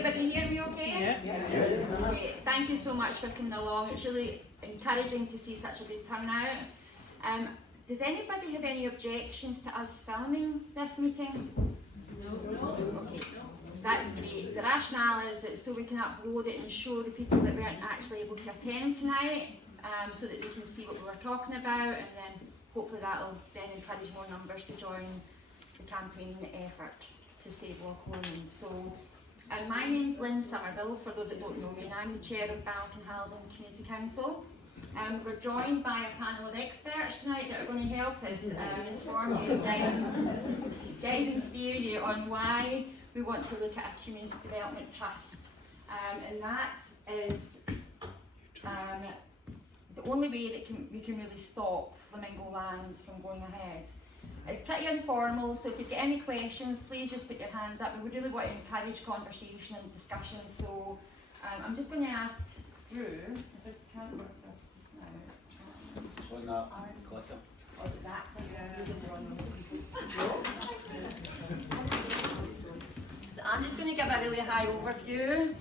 everybody hear me okay? Yes. Okay, thank you so much for coming along. It's really encouraging to see such a good turnout. Does anybody have any objections to us filming this meeting? No. Okay, that's great. The rationale is that so we can upload it and show the people that weren't actually able to attend tonight, so that they can see what we were talking about, and then hopefully that'll then encourage more numbers to join the campaign effort to save Loch Lomond. So, my name's Lynn Somerville, for those that don't know me, and I'm the chair of Balloch-and-Haldon Community Council. We're joined by a panel of experts tonight that are going to help us inform you, guide and steer you on why we want to look at a community development trust. And that is the only way that we can really stop Flamingo Land from going ahead. It's pretty informal, so if you've got any questions, please just put your hands up. We really want to encourage conversation and discussion, so I'm just going to ask Drew, if I can't work this just now. Just on that clicker. Was it that? So I'm just going to give a really high overview,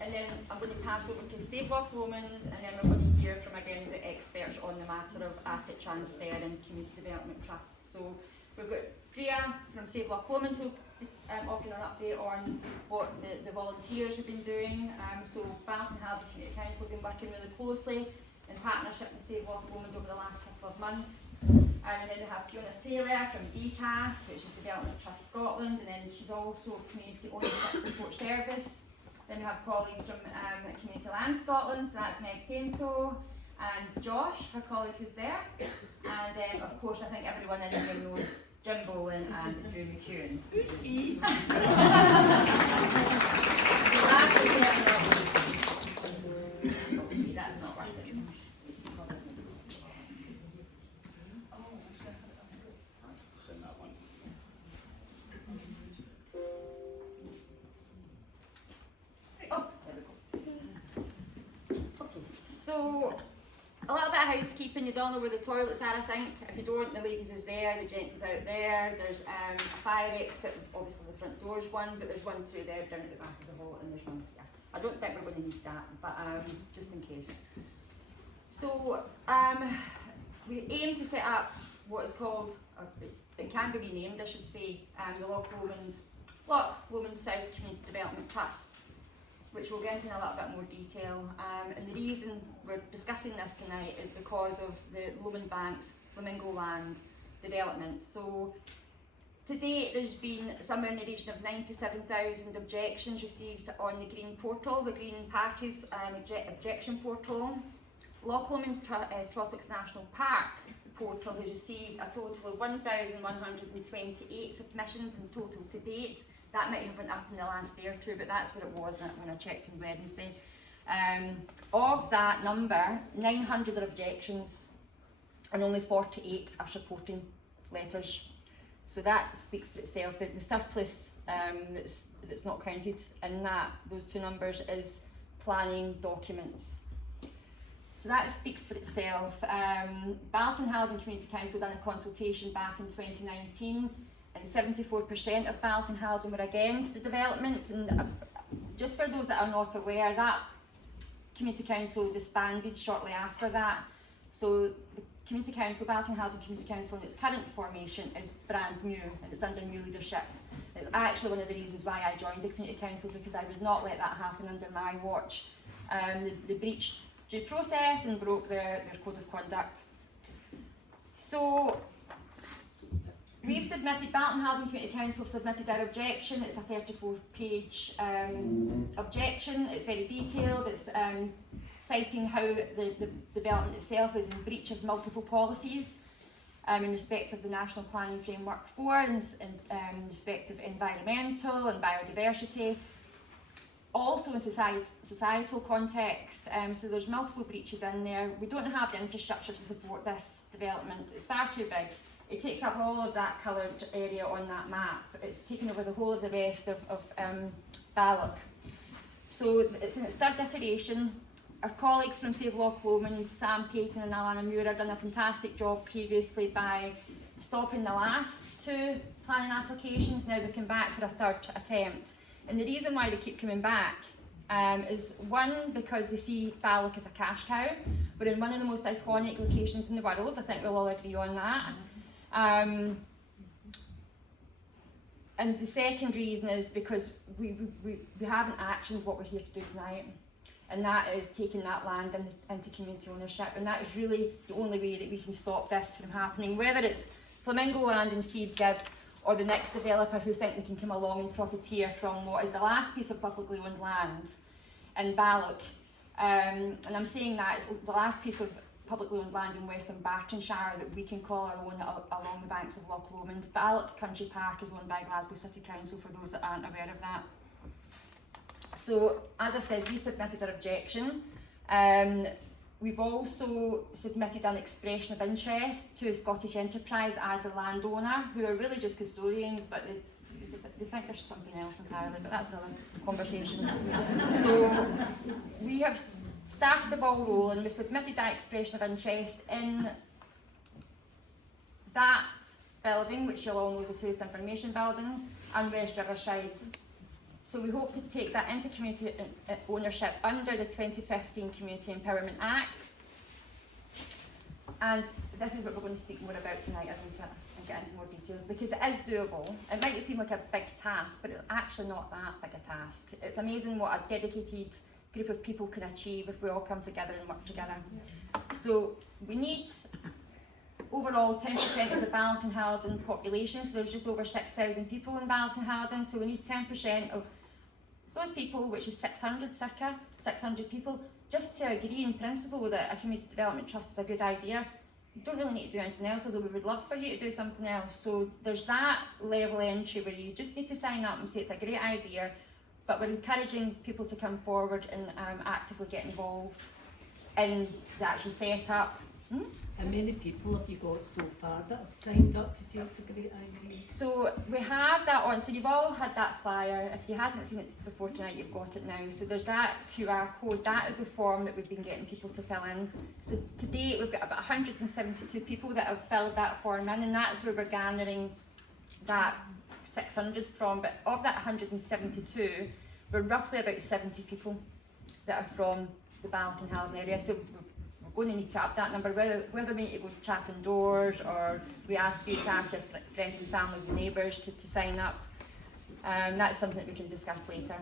and then I'm going to pass over to Save Loch Lomond, and then we're going to hear from again the experts on the matter of asset transfer and community development trusts. So we've got Drea from Save Loch Lomond who'll be offering an update on what the volunteers have been doing. So Balloch-and-Haldon Community Council have been working really closely in partnership with Save Loch Lomond over the last couple of months. And then we have Fiona Taylor from DTAS, which is Development Trust Scotland, and then she's also Community Ownership Support Service. Then we have colleagues from Community Land Scotland, so that's Meg Tainto and Josh, her colleague who's there. And of course, I think everyone in here knows Jim Boland and Drew McEwen. Who's he? The last is that's not right. It's because of Send that one. Oh, there we go. Okay, so a little bit of housekeeping. You all know where the toilets are, I think. If you don't, the ladies is there, the gents is out there. There's a fire exit, obviously the front door's one, but there's one through there down at the back of the hall, and there's one here. I don't think we're going to need that, but just in case. So we aim to set up what is called, or it can be renamed, I should say, the Loch Lomond South Community Development Trust, which we'll get into in a little bit more detail. And the reason we're discussing this tonight is because of the Lomond Bank's Flamingo Land development. So to date, there's been somewhere in the region of 97,000 objections received on the Green Portal, the Green Parties objection portal. Loch Lomond Trossachs National Park portal has received a total of 1,128 submissions in total to date. That might have went up in the last day or two, but that's what it was when I checked on Wednesday. Of that number, 900 are objections and only 48 are supporting letters. So that speaks for itself. The surplus that's not counted in those two numbers is planning documents. So that speaks for itself. Balloch-and-Haldon Community Council done a consultation back in 2019, and 74% of Balloch-and-Haldon were against the developments. And just for those that are not aware, that Community Council disbanded shortly after that. So the Community Council, Balloch-and-Haldon Community Council, in its current formation is brand new and it's under new leadership. It's actually one of the reasons why I joined the Community Council, because I would not let that happen under my watch. They breached due process and broke their code of conduct. So we've submitted, Balloch-and-Haldon Community Council submitted our objection. It's a 34-page objection. It's very detailed. It's citing how the development itself is in breach of multiple policies in respect of the National Planning Framework 4, in respect of environmental and biodiversity. Also in societal context, so there's multiple breaches in there. We don't have the infrastructure to support this development. It's far too big. It takes up all of that coloured area on that map. It's taken over the whole of the rest of Balloch. So it's in its third iteration. Our colleagues from Save Loch Lomond, Sam Payton and Alana Muir, have done a fantastic job previously by stopping the last two planning applications. Now they've come back for a third attempt. And the reason why they keep coming back is one, because they see Balloch as a cash cow. We're in one of the most iconic locations in the world. I think we'll all agree on that. And the second reason is because we haven't actioned what we're here to do tonight. And that is taking that land into community ownership. And that is really the only way that we can stop this from happening. Whether it's Flamingo Land and Steve Gibb, or the next developer who think they can come along and profiteer from what is the last piece of publicly owned land in Balloch. And I'm saying that it's the last piece of publicly owned land in Western Bartonshire that we can call our own along the banks of Loch Lomond. Balloch Country Park is owned by Glasgow City Council, for those that aren't aware of that. So, as I said, we've submitted our objection. We've also submitted an expression of interest to Scottish Enterprise as the landowner, who are really just custodians, but they think there's something else entirely, but that's another conversation. So we have started the ball rolling. We've submitted that expression of interest in that building, which you'll all know is a tourist information building, and West Riverside. So we hope to take that into community ownership under the 2015 Community Empowerment Act. And this is what we're going to speak more about tonight, isn't it? And get into more details, because it is doable. It might seem like a big task, but it's actually not that big a task. It's amazing what a dedicated group of people can achieve if we all come together and work together. So we need overall 10% of the Balloch and Halidon population, so there's just over 6,000 people in Balloch and Halidon, so we need 10% of those people, which is 600 people, just to agree in principle that a community development trust is a good idea. You don't really need to do anything else, although we would love for you to do something else. So there's that level entry where you just need to sign up and say it's a great idea, but we're encouraging people to come forward and actively get involved in the actual setup. How many people have you got so far that have signed up to say it's a great idea? So we have that on, so you've all had that flyer. If you hadn't seen it before tonight, you've got it now. So there's that QR code, that is the form that we've been getting people to fill in. So to date we've got about 172 people that have filled that form in, and that's where we're garnering that 600 from. But of that 172, we're roughly about 70 people that are from the Balloch and Halidon area. So we're going to need to up that number, whether we need to go chapping doors, or we ask you to ask your friends and families and neighbours to sign up. That's something that we can discuss later.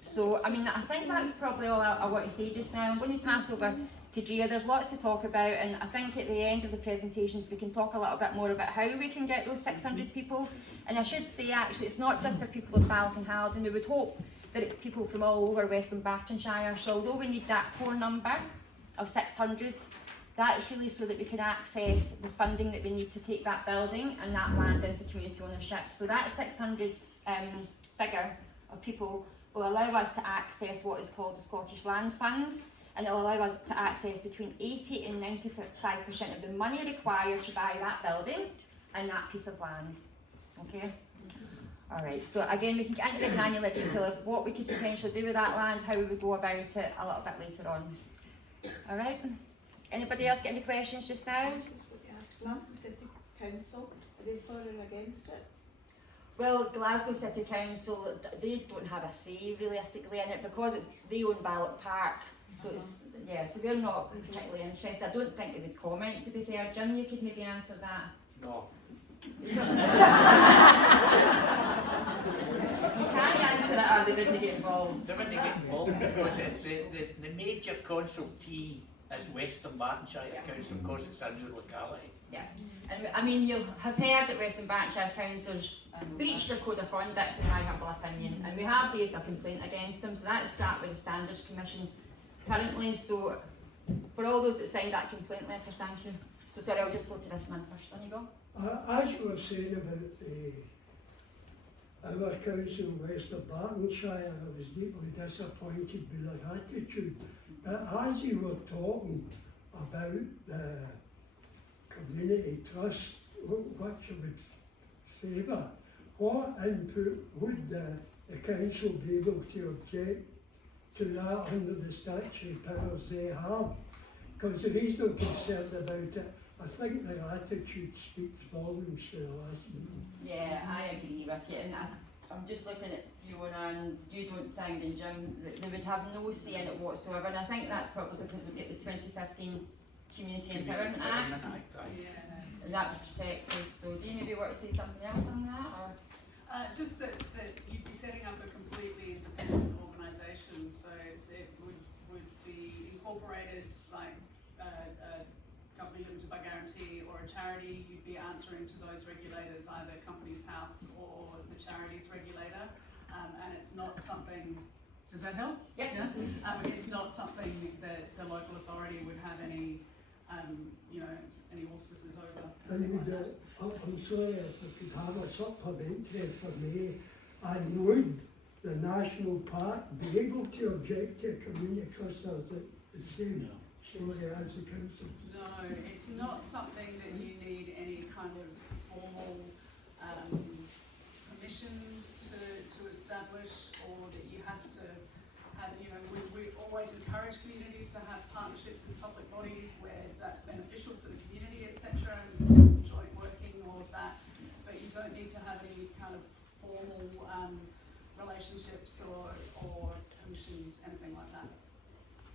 So, I mean, I think that's probably all I want to say just now. I'm going to pass over to Gia. There's lots to talk about, and I think at the end of the presentations we can talk a little bit more about how we can get those 600 people. And I should say, actually, it's not just for people in Balloch and Halidon. We would hope that it's people from all over Western Bartonshire. So although we need that core number of 600, that is really so that we can access the funding that we need to take that building and that land into community ownership. So that 600 figure of people will allow us to access what is called the Scottish Land Fund, and it will allow us to access between 80 and 95% of the money required to buy that building and that piece of land. Okay? Alright, so again, we can get into the granular detail of what we could potentially do with that land, how we would go about it a little bit later on. Alright, anybody else get any questions just now? I just want to ask, Glasgow City Council, are they for or against it? Well, Glasgow City Council, they don't have a say realistically in it because they own Balloch Park. So it's, yeah, so they're not particularly interested. I don't think they would comment, to be fair. Jim, you could maybe answer that. No. You can't answer it, or they wouldn't get involved. They wouldn't get involved because the major consultee is Western Bartonshire Council because it's a new locality. Yeah, and I mean, you'll have heard that Western Bartonshire Council's breached their code of conduct, in my humble opinion, and we have raised a complaint against them, so that's sat with the Standards Commission currently. So for all those that signed that complaint letter, thank you. So sorry, I'll just go to this man first. On you go. As you were saying about our council in Western Bartonshire, I was deeply disappointed with their attitude. But as you were talking about the community trust, what you would favour, what input would the council be able to object to that under the statutory powers they have? Because if he's not concerned about it, I think their attitude speaks volumes to the last meeting. Yeah, I agree with you. And I'm just looking at Fiona, and you don't think, and Jim, that they would have no say in it whatsoever, and I think that's probably because we get the 2015 Community Empowerment Act, Yeah. and that would protect us. So do you maybe want to say something else on that, or? Just that you'd be setting up a completely independent organisation, so it would be incorporated like a company limited by guarantee or a charity. You'd be answering to those regulators, either Companies House or the charities regulator, and it's not something. Does that help? Yeah. It's not something that the local authority would have any, any auspices over. And would, I'm sorry if I could have a supplementary for me, and would the National Park be able to object to a community cluster? Is it the same story as the council? No, it's not something that you need any kind of formal permissions to establish, or that you have to have, we always encourage communities to have partnerships with public bodies where that's beneficial for the community, etc., and joint working, all of that, but you don't need to have any kind of formal relationships or permissions, anything like that.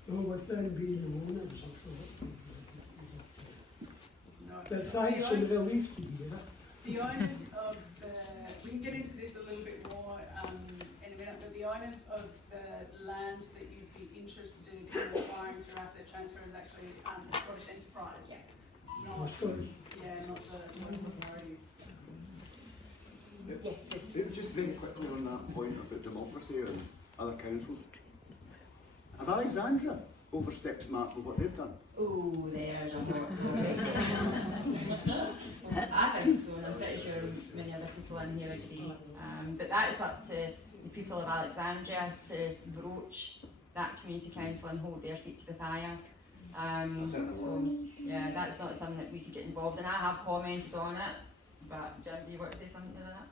Well, with them being owners, I thought. No. But thanks and relief to hear that. The owners of we can get into this a little bit more in a minute, but the owners of the land that you'd be interested in acquiring through asset transfer is actually the Scottish Enterprise. Not, not the local authority. Yes, please. Just very quickly on that point about democracy and other councils. Have Alexandra overstepped Mark with what they've done? Oh, there's a hot topic. I think so, and I'm pretty sure many other people in here agree. But that's up to the people of Alexandria to broach that community council and hold their feet to the fire. So, yeah, that's not something that we could get involved in. I have commented on it, but Jim, do you want to say something to that?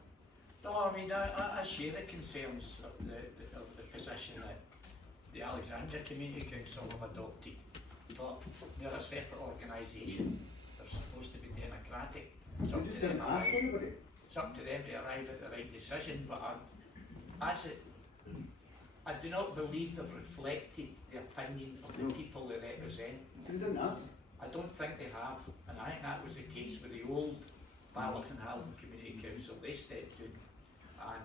No, I mean, I share the concerns of the position that the Alexandria Community Council have adopted, but they're a separate organisation. They're supposed to be democratic. It's You up just to them didn't to ask arrive- anybody. it's up to them to arrive at the right decision, but I do not believe they've reflected the opinion of the No. people they represent. You didn't ask. I don't think they have, and I think that was the case with the old Balloch and Halton Community Council. They stepped in, and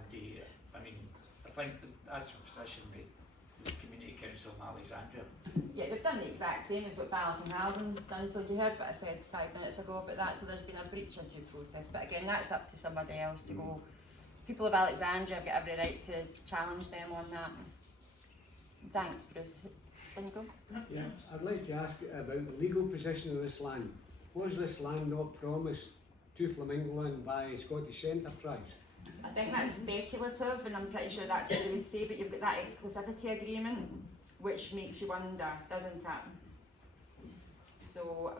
I think that's a position with the Community Council in Alexandria. Yeah, they've done the exact same as what Balloch and Halden done, so you heard what I said 5 minutes ago, but so there's been a breach of due process. But again, that's up to somebody else to go. People of Alexandria have got every right to challenge them on that. Thanks, Bruce. Can you go? Yeah, I'd like to ask about the legal position of this land. Was this land not promised to Flamingoland by Scottish Enterprise? I think that's speculative, and I'm pretty sure that's what they would say, but you've got that exclusivity agreement, which makes you wonder, doesn't it? So,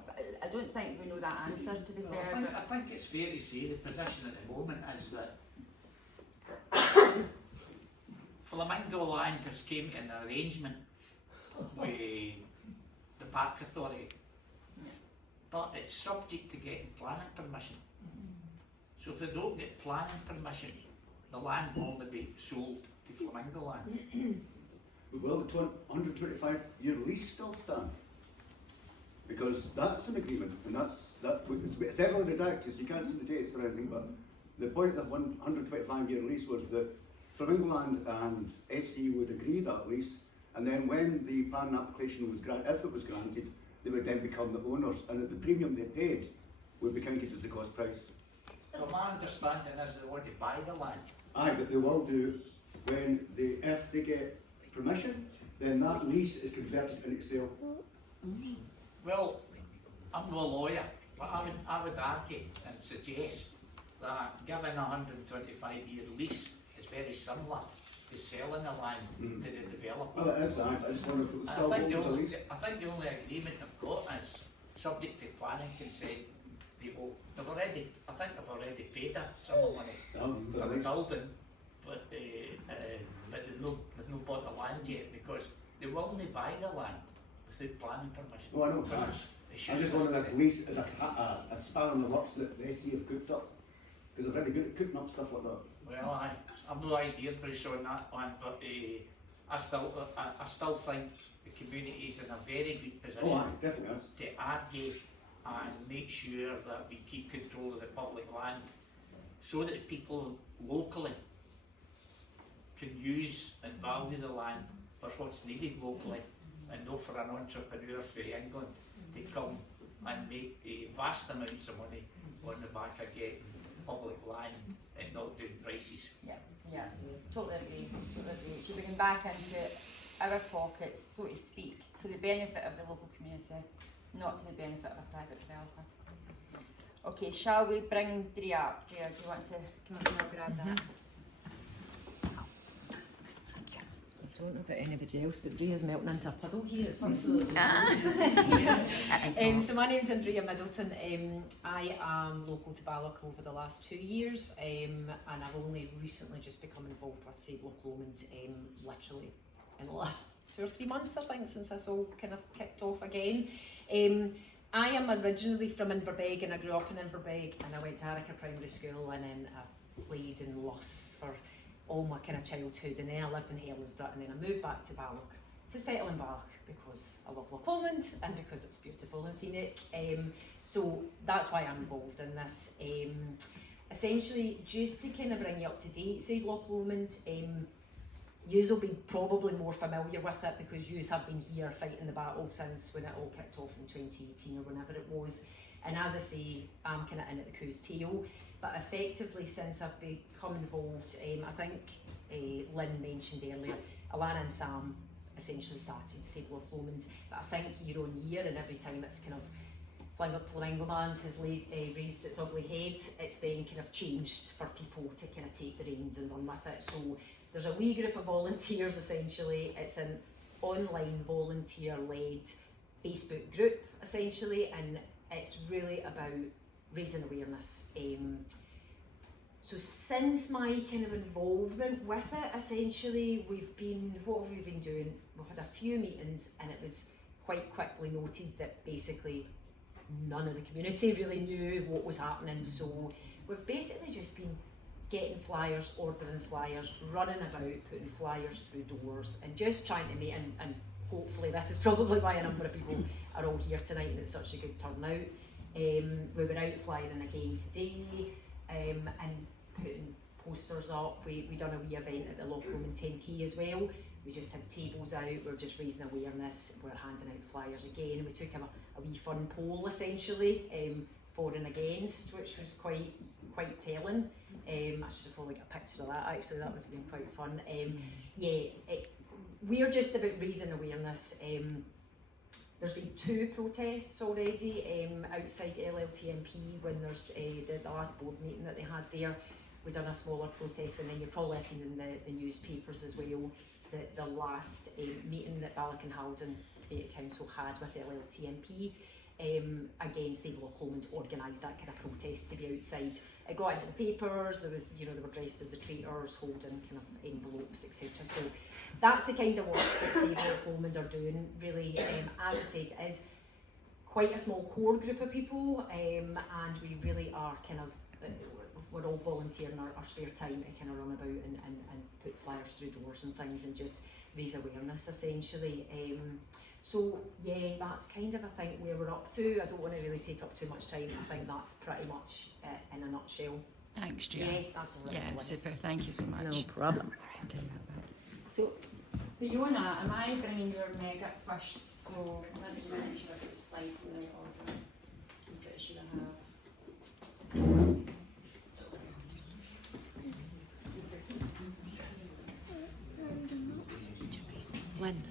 I don't think we know that answer, to be fair. I think it's fair to say the position at the moment is that Flamingo Land has came to an arrangement with the Park Authority, but it's subject to getting planning permission. So if they don't get planning permission, the land will only be sold to Flamingo Land. Will the 125-year lease still stand? Because that's an agreement, and it's heavily redacted, so you can't see the dates or anything, but the point of the 125-year lease was that Flamingo Land and SE would agree that lease, and then when the planning application was granted, if it was granted, they would then become the owners, and at the premium they paid would be counted as the cost price. So my understanding is they want to buy the land. Aye, but they will do if they get permission, then that lease is converted into sale. Well, I'm no lawyer, but I would argue and suggest that given a 125-year lease is very similar to selling the land to the developer. Well, it is, aye, I just wonder if it was still I think owned as a lease. the only agreement they've got is subject to planning consent. I think they've already paid a sum of money For for the the lease. building, but they've not bought the land yet because they will only buy the land without planning permission. Oh, I know, Because aye. it's I just useless. wonder if this lease is a span in the works that the SC have cooked up. Because they're very good at cooking up stuff like that. Well, I've no idea, Bruce, on that one, but I still think the community is in a very good position Oh, aye, definitely is. to argue and make sure that we keep control of the public land, so that people locally can use and value the land for what's needed locally, and not for an entrepreneur from England to come and make vast amounts of money on the back of getting public land and not doing prices. Yeah, totally agree, totally agree. It should be going back into our pockets, so to speak, to the benefit of the local community, not to the benefit of a private developer. Okay, shall we bring Drea up? Drea, do you want to come up and I'll grab that? I don't know about anybody else, but Drea's melting into a puddle here. It's absolutely Ah. so my name's Andrea Middleton. I am local to Balloch over the last 2 years, and I've only recently just become involved with Save Loch Lomond, literally in the last 2 or 3 months, I think, since this all kind of kicked off again. I am originally from Inverberg, and I grew up in Inverberg, and I went to Harricker Primary School, and then I played in Luss for all my kind of childhood, and then I lived in Helensburgh, and then I moved back to Balloch to settle in Balloch because I love Loch Lomond and because it's beautiful and scenic. So that's why I'm involved in this. Essentially, just to kind of bring you up to date, Save Loch Lomond, yous will be probably more familiar with it because yous have been here fighting the battle since when it all kicked off in 2018 or whenever it was. And as I say, I'm kind of in at the coos tail. But effectively, since I've become involved, I think Lynn mentioned earlier, Alana and Sam essentially started Save Loch Lomond. But I think year on year, and every time it's kind of Flamingo Land has raised its ugly head, it's then kind of changed for people to kind of take the reins and run with it. So there's a wee group of volunteers essentially. It's an online volunteer-led Facebook group essentially, and it's really about raising awareness. So since my kind of involvement with it, essentially, what have we been doing? We've had a few meetings, and it was quite quickly noted that basically none of the community really knew what was happening. So we've basically just been getting flyers, ordering flyers, running about, putting flyers through doors, and just trying to make, and hopefully this is probably why a number of people are all here tonight and it's such a good turnout. We were out flying again today, and putting posters up. We done a wee event at the Loch Lomond 10K as well. We just had tables out, we're just raising awareness, we're handing out flyers again. We took a wee fun poll essentially, for and against, which was quite telling. I should have probably got a picture of that actually, that would have been quite fun. We're just about raising awareness. There's been 2 protests already outside LLTMP when there's the last board meeting that they had there. We've done a smaller protest, and then you've probably seen in the newspapers as well that the last meeting that Balloch and Haldon Community Council had with LLTMP, again Save Loch Lomond organised that kind of protest to be outside. It got into the papers, there was, they were dressed as the traitors, holding kind of envelopes, etc. So that's the kind of work that Save Loch Lomond are doing, really. As I said, it is quite a small core group of people, and we really are kind of, we're all volunteering our spare time to kind of run about and put flyers through doors and things and just raise awareness essentially. So yeah, that's kind of, I think, where we're up to. I don't want to really take up too much time. I think that's pretty much in a nutshell. Thanks, Gia. Yeah, that's all right. Yeah, super. Thank you so much. No problem. So, Fiona, am I bringing your Meg up first? So let me just make sure I get the slides in the right order. I'm pretty sure I have. Lynn.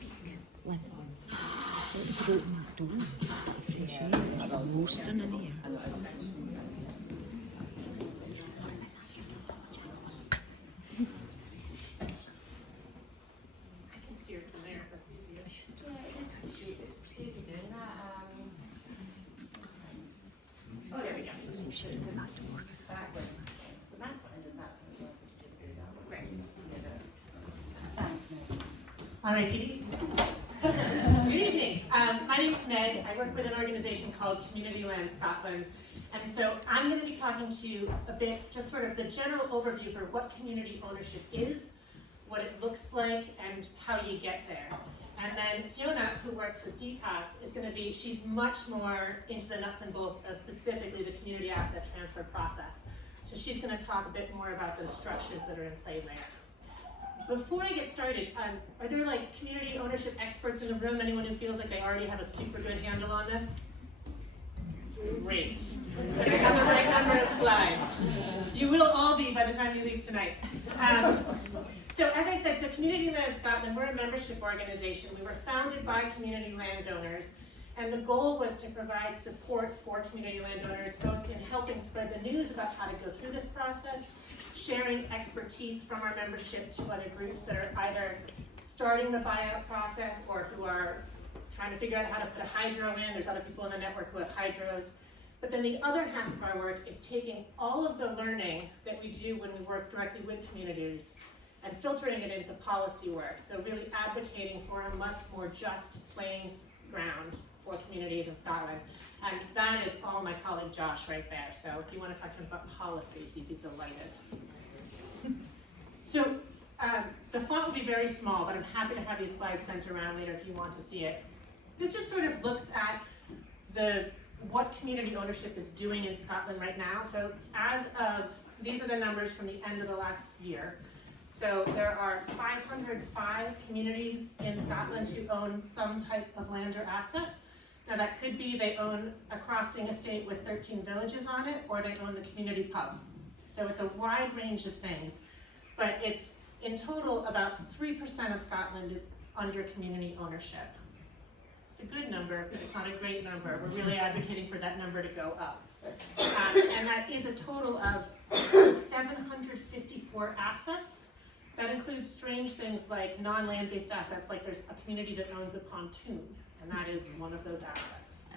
Don't roasting in here. Oh, there we go. See, she didn't have to work as Backwards. The back button does that, so we want to just do that. Great. Thanks, Meg. All right, good evening. Good evening. My name's Ned. I work with an organisation called Community Land Scotland. And so I'm going to be talking to you a bit, just sort of the general overview for what community ownership is, what it looks like, and how you get there. And then Fiona, who works with DTAS, is going to be, she's much more into the nuts and bolts of specifically the community asset transfer process. So she's going to talk a bit more about those structures that are in play there. Before I get started, are there like community ownership experts in the room? Anyone who feels like they already have a super good handle on this? Great. I got the right number of slides. You will all be by the time you leave tonight. So as I said, so Community Land Scotland, we're a membership organization. We were founded by community landowners, and the goal was to provide support for community landowners, both in helping spread the news about how to go through this process, sharing expertise from our membership to other groups that are either starting the buyout process or who are trying to figure out how to put a hydro in. There's other people in the network who have hydros. But then the other half of our work is taking all of the learning that we do when we work directly with communities and filtering it into policy work. So really advocating for a much more just playing ground for communities in Scotland. And that is all my colleague Josh right there. So if you want to talk to him about policy, he'd be delighted. So the font will be very small, but I'm happy to have these slides sent around later if you want to see it. This just sort of looks at what community ownership is doing in Scotland right now. So as of, these are the numbers from the end of the last year. So there are 505 communities in Scotland who own some type of land or asset. Now that could be they own a crofting estate with 13 villages on it, or they own the community pub. So it's a wide range of things, but it's in total about 3% of Scotland is under community ownership. It's a good number, but it's not a great number. We're really advocating for that number to go up. And that is a total of 754 assets. That includes strange things like non-land-based assets, like there's a community that owns a pontoon, and that is one of those assets.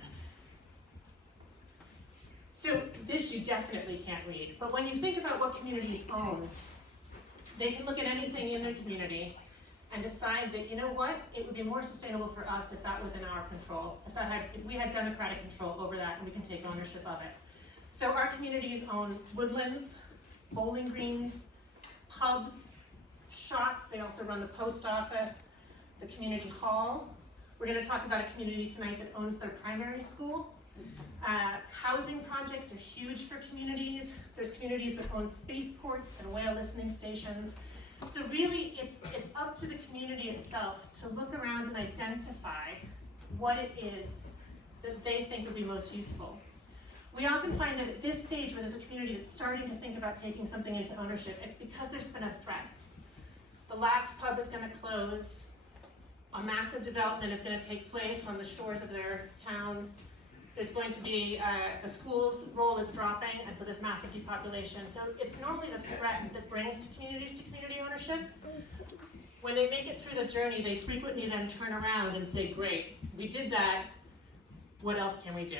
So this you definitely can't read, but when you think about what communities own, they can look at anything in their community and decide that, you know what, it would be more sustainable for us if that was in our control, if we had democratic control over that and we can take ownership of it. So our communities own woodlands, bowling greens, pubs, shops. They also run the post office, the community hall. We're going to talk about a community tonight that owns their primary school. Housing projects are huge for communities. There's communities that own spaceports and whale listening stations. So really, it's up to the community itself to look around and identify what it is that they think would be most useful. We often find that at this stage, when there's a community that's starting to think about taking something into ownership, it's because there's been a threat. The last pub is going to close. A massive development is going to take place on the shores of their town. There's going to be, the school's role is dropping, and so there's massive depopulation. So it's normally the threat that brings communities to community ownership. When they make it through the journey, they frequently then turn around and say, great, we did that, what else can we do?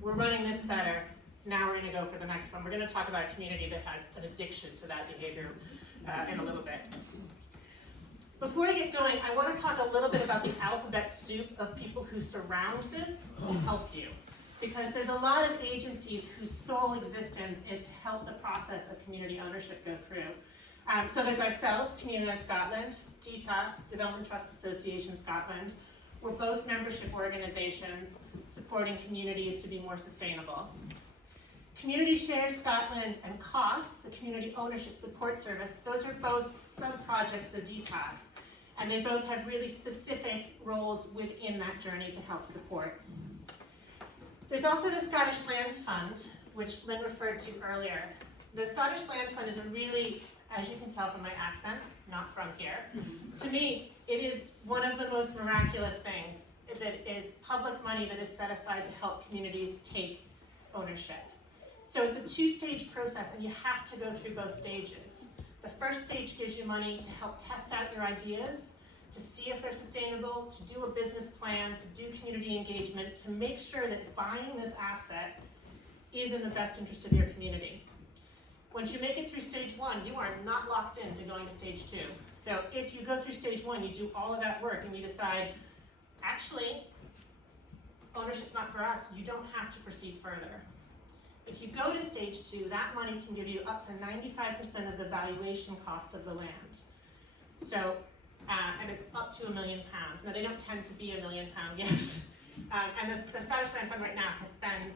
We're running this better, now we're gonna go for the next one. We're gonna talk about a community that has an addiction to that behavior in a little bit. Before I get going, I want to talk a little bit about the alphabet soup of people who surround this to help you. Because there's a lot of agencies whose sole existence is to help the process of community ownership go through. So there's ourselves, Community Land Scotland, DTAS, Development Trust Association Scotland. We're both membership organizations supporting communities to be more sustainable. Community Share Scotland and COSS, the Community Ownership Support Service, those are both sub-projects of DTAS, and they both have really specific roles within that journey to help support. There's also the Scottish Land Fund, which Lynn referred to earlier. The Scottish Land Fund is a really, as you can tell from my accent, not from here, to me, it is one of the most miraculous things that is public money that is set aside to help communities take ownership. So it's a two-stage process, and you have to go through both stages. The first stage gives you money to help test out your ideas, to see if they're sustainable, to do a business plan, to do community engagement, to make sure that buying this asset is in the best interest of your community. Once you make it through stage one, you are not locked into going to stage two. So if you go through stage one, you do all of that work and you decide, actually, ownership's not for us, you don't have to proceed further. If you go to stage 2, that money can give you up to 95% of the valuation cost of the land. So, and it's up to £1 million. Now they don't tend to be £1 million gifts. And the Scottish Land Fund right now has been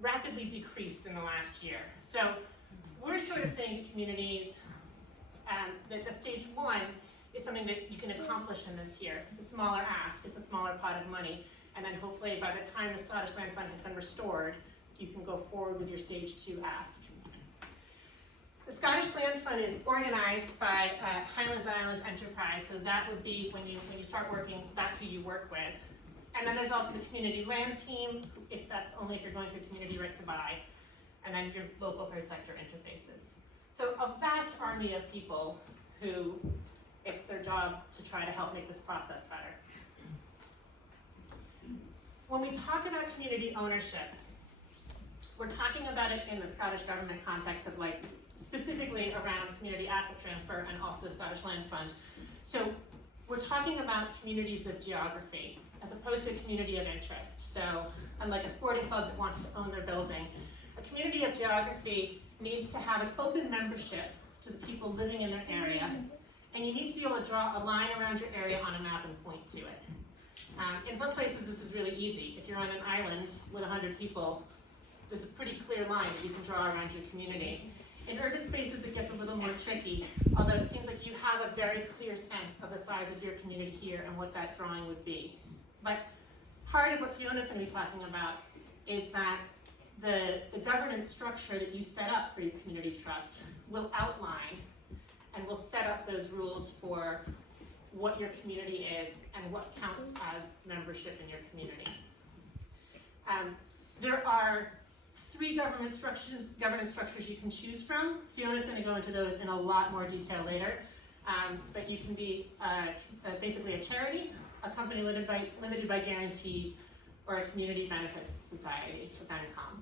rapidly decreased in the last year. So we're sort of saying to communities that the stage 1 is something that you can accomplish in this year. It's a smaller ask, it's a smaller pot of money, and then hopefully by the time the Scottish Land Fund has been restored, you can go forward with your stage 2 ask. The Scottish Land Fund is organized by Highlands Islands Enterprise, so that would be when you start working, that's who you work with. And then there's also the community land team, if you're going through community right to buy, and then your local third sector interfaces. So a vast army of people who it's their job to try to help make this process better. When we talk about community ownerships, we're talking about it in the Scottish Government context of like, specifically around community asset transfer and also Scottish Land Fund. So we're talking about communities of geography as opposed to a community of interest. So unlike a sporting club that wants to own their building, a community of geography needs to have an open membership to the people living in their area, and you need to be able to draw a line around your area on a map and point to it. In some places this is really easy. If you're on an island with 100 people, there's a pretty clear line that you can draw around your community. In urban spaces it gets a little more tricky, although it seems like you have a very clear sense of the size of your community here and what that drawing would be. But part of what Fiona's going to be talking about is that the governance structure that you set up for your community trust will outline and will set up those rules for what your community is and what counts as membership in your community. There are 3 governance structures you can choose from. Fiona's going to go into those in a lot more detail later. But you can be basically a charity, a company limited by guarantee, or a community benefit society, a BENCOM.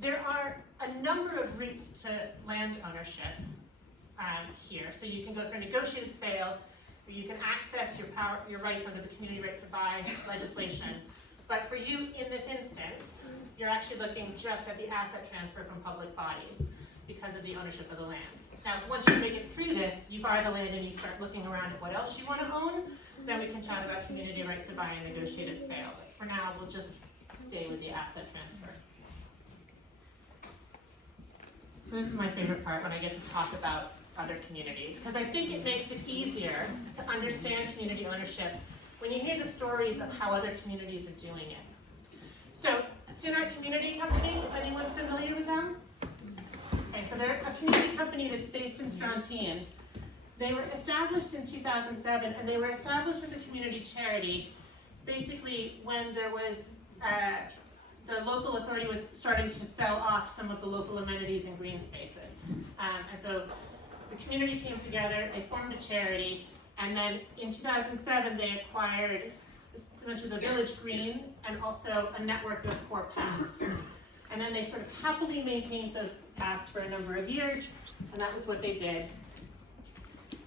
There are a number of routes to land ownership here. So you can go through a negotiated sale, where you can access your rights under the community right to buy legislation. But for you, in this instance, you're actually looking just at the asset transfer from public bodies because of the ownership of the land. Now, once you make it through this, you buy the land and you start looking around at what else you want to own, then we can chat about community right to buy and negotiated sale. But for now, we'll just stay with the asset transfer. So this is my favorite part when I get to talk about other communities, because I think it makes it easier to understand community ownership when you hear the stories of how other communities are doing it. So, Sunart Community Company, is anyone familiar with them? Okay, so they're a community company that's based in Strontian. They were established in 2007, and they were established as a community charity, basically when there was, the local authority was starting to sell off some of the local amenities and green spaces. And so the community came together, they formed a charity, and then in 2007 they acquired essentially the village green and also a network of core paths. And then they sort of happily maintained those paths for a number of years, and that was what they did.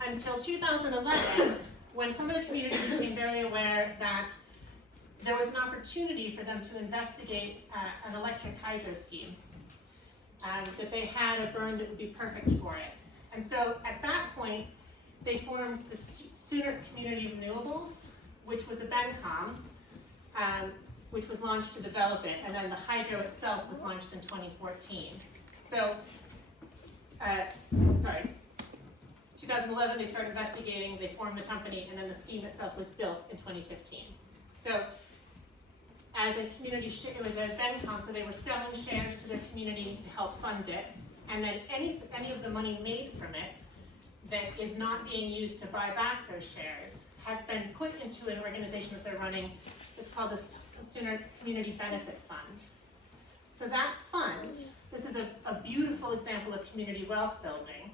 Until 2011, when some of the community became very aware that there was an opportunity for them to investigate an electric hydro scheme, that they had a burn that would be perfect for it. And so at that point, they formed the Sunart Community Renewables, which was a BENCOM, which was launched to develop it, and then the hydro itself was launched in 2014. So, 2011 they started investigating, they formed the company, and then the scheme itself was built in 2015. So, as a community, it was a BENCOM, so they were selling shares to their community to help fund it, and then any of the money made from it that is not being used to buy back those shares has been put into an organization that they're running. It's called the Sunart Community Benefit Fund. So that fund, this is a beautiful example of community wealth building.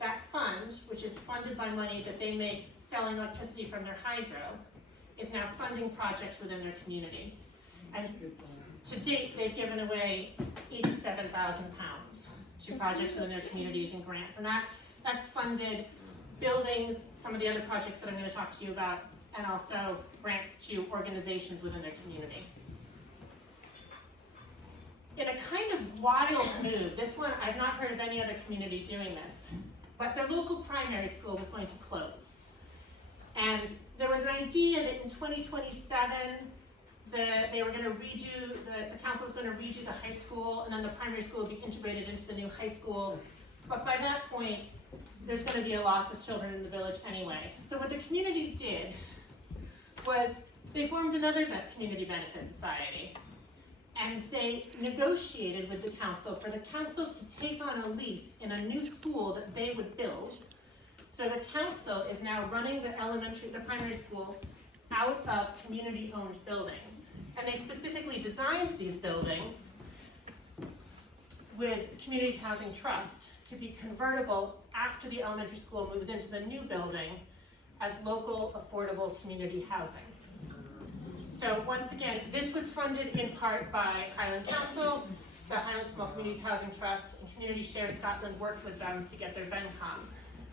That fund, which is funded by money that they make selling electricity from their hydro, is now funding projects within their community. And to date, they've given away £87,000 to projects within their communities and grants. And that's funded buildings, some of the other projects that I'm going to talk to you about, and also grants to organizations within their community. In a kind of wild move, this one, I've not heard of any other community doing this, but their local primary school was going to close. And there was an idea that in 2027, they were going to redo, the council was going to redo the high school, and then the primary school would be integrated into the new high school. But by that point, there's going to be a loss of children in the village anyway. So what the community did was they formed another community benefit society. And they negotiated with the council for the council to take on a lease in a new school that they would build. So the council is now running the primary school out of community-owned buildings. And they specifically designed these buildings with Communities Housing Trust to be convertible after the elementary school moves into the new building as local affordable community housing. So once again, this was funded in part by Highland Council, the Highland Small Communities Housing Trust, and Community Share Scotland worked with them to get their BENCOM.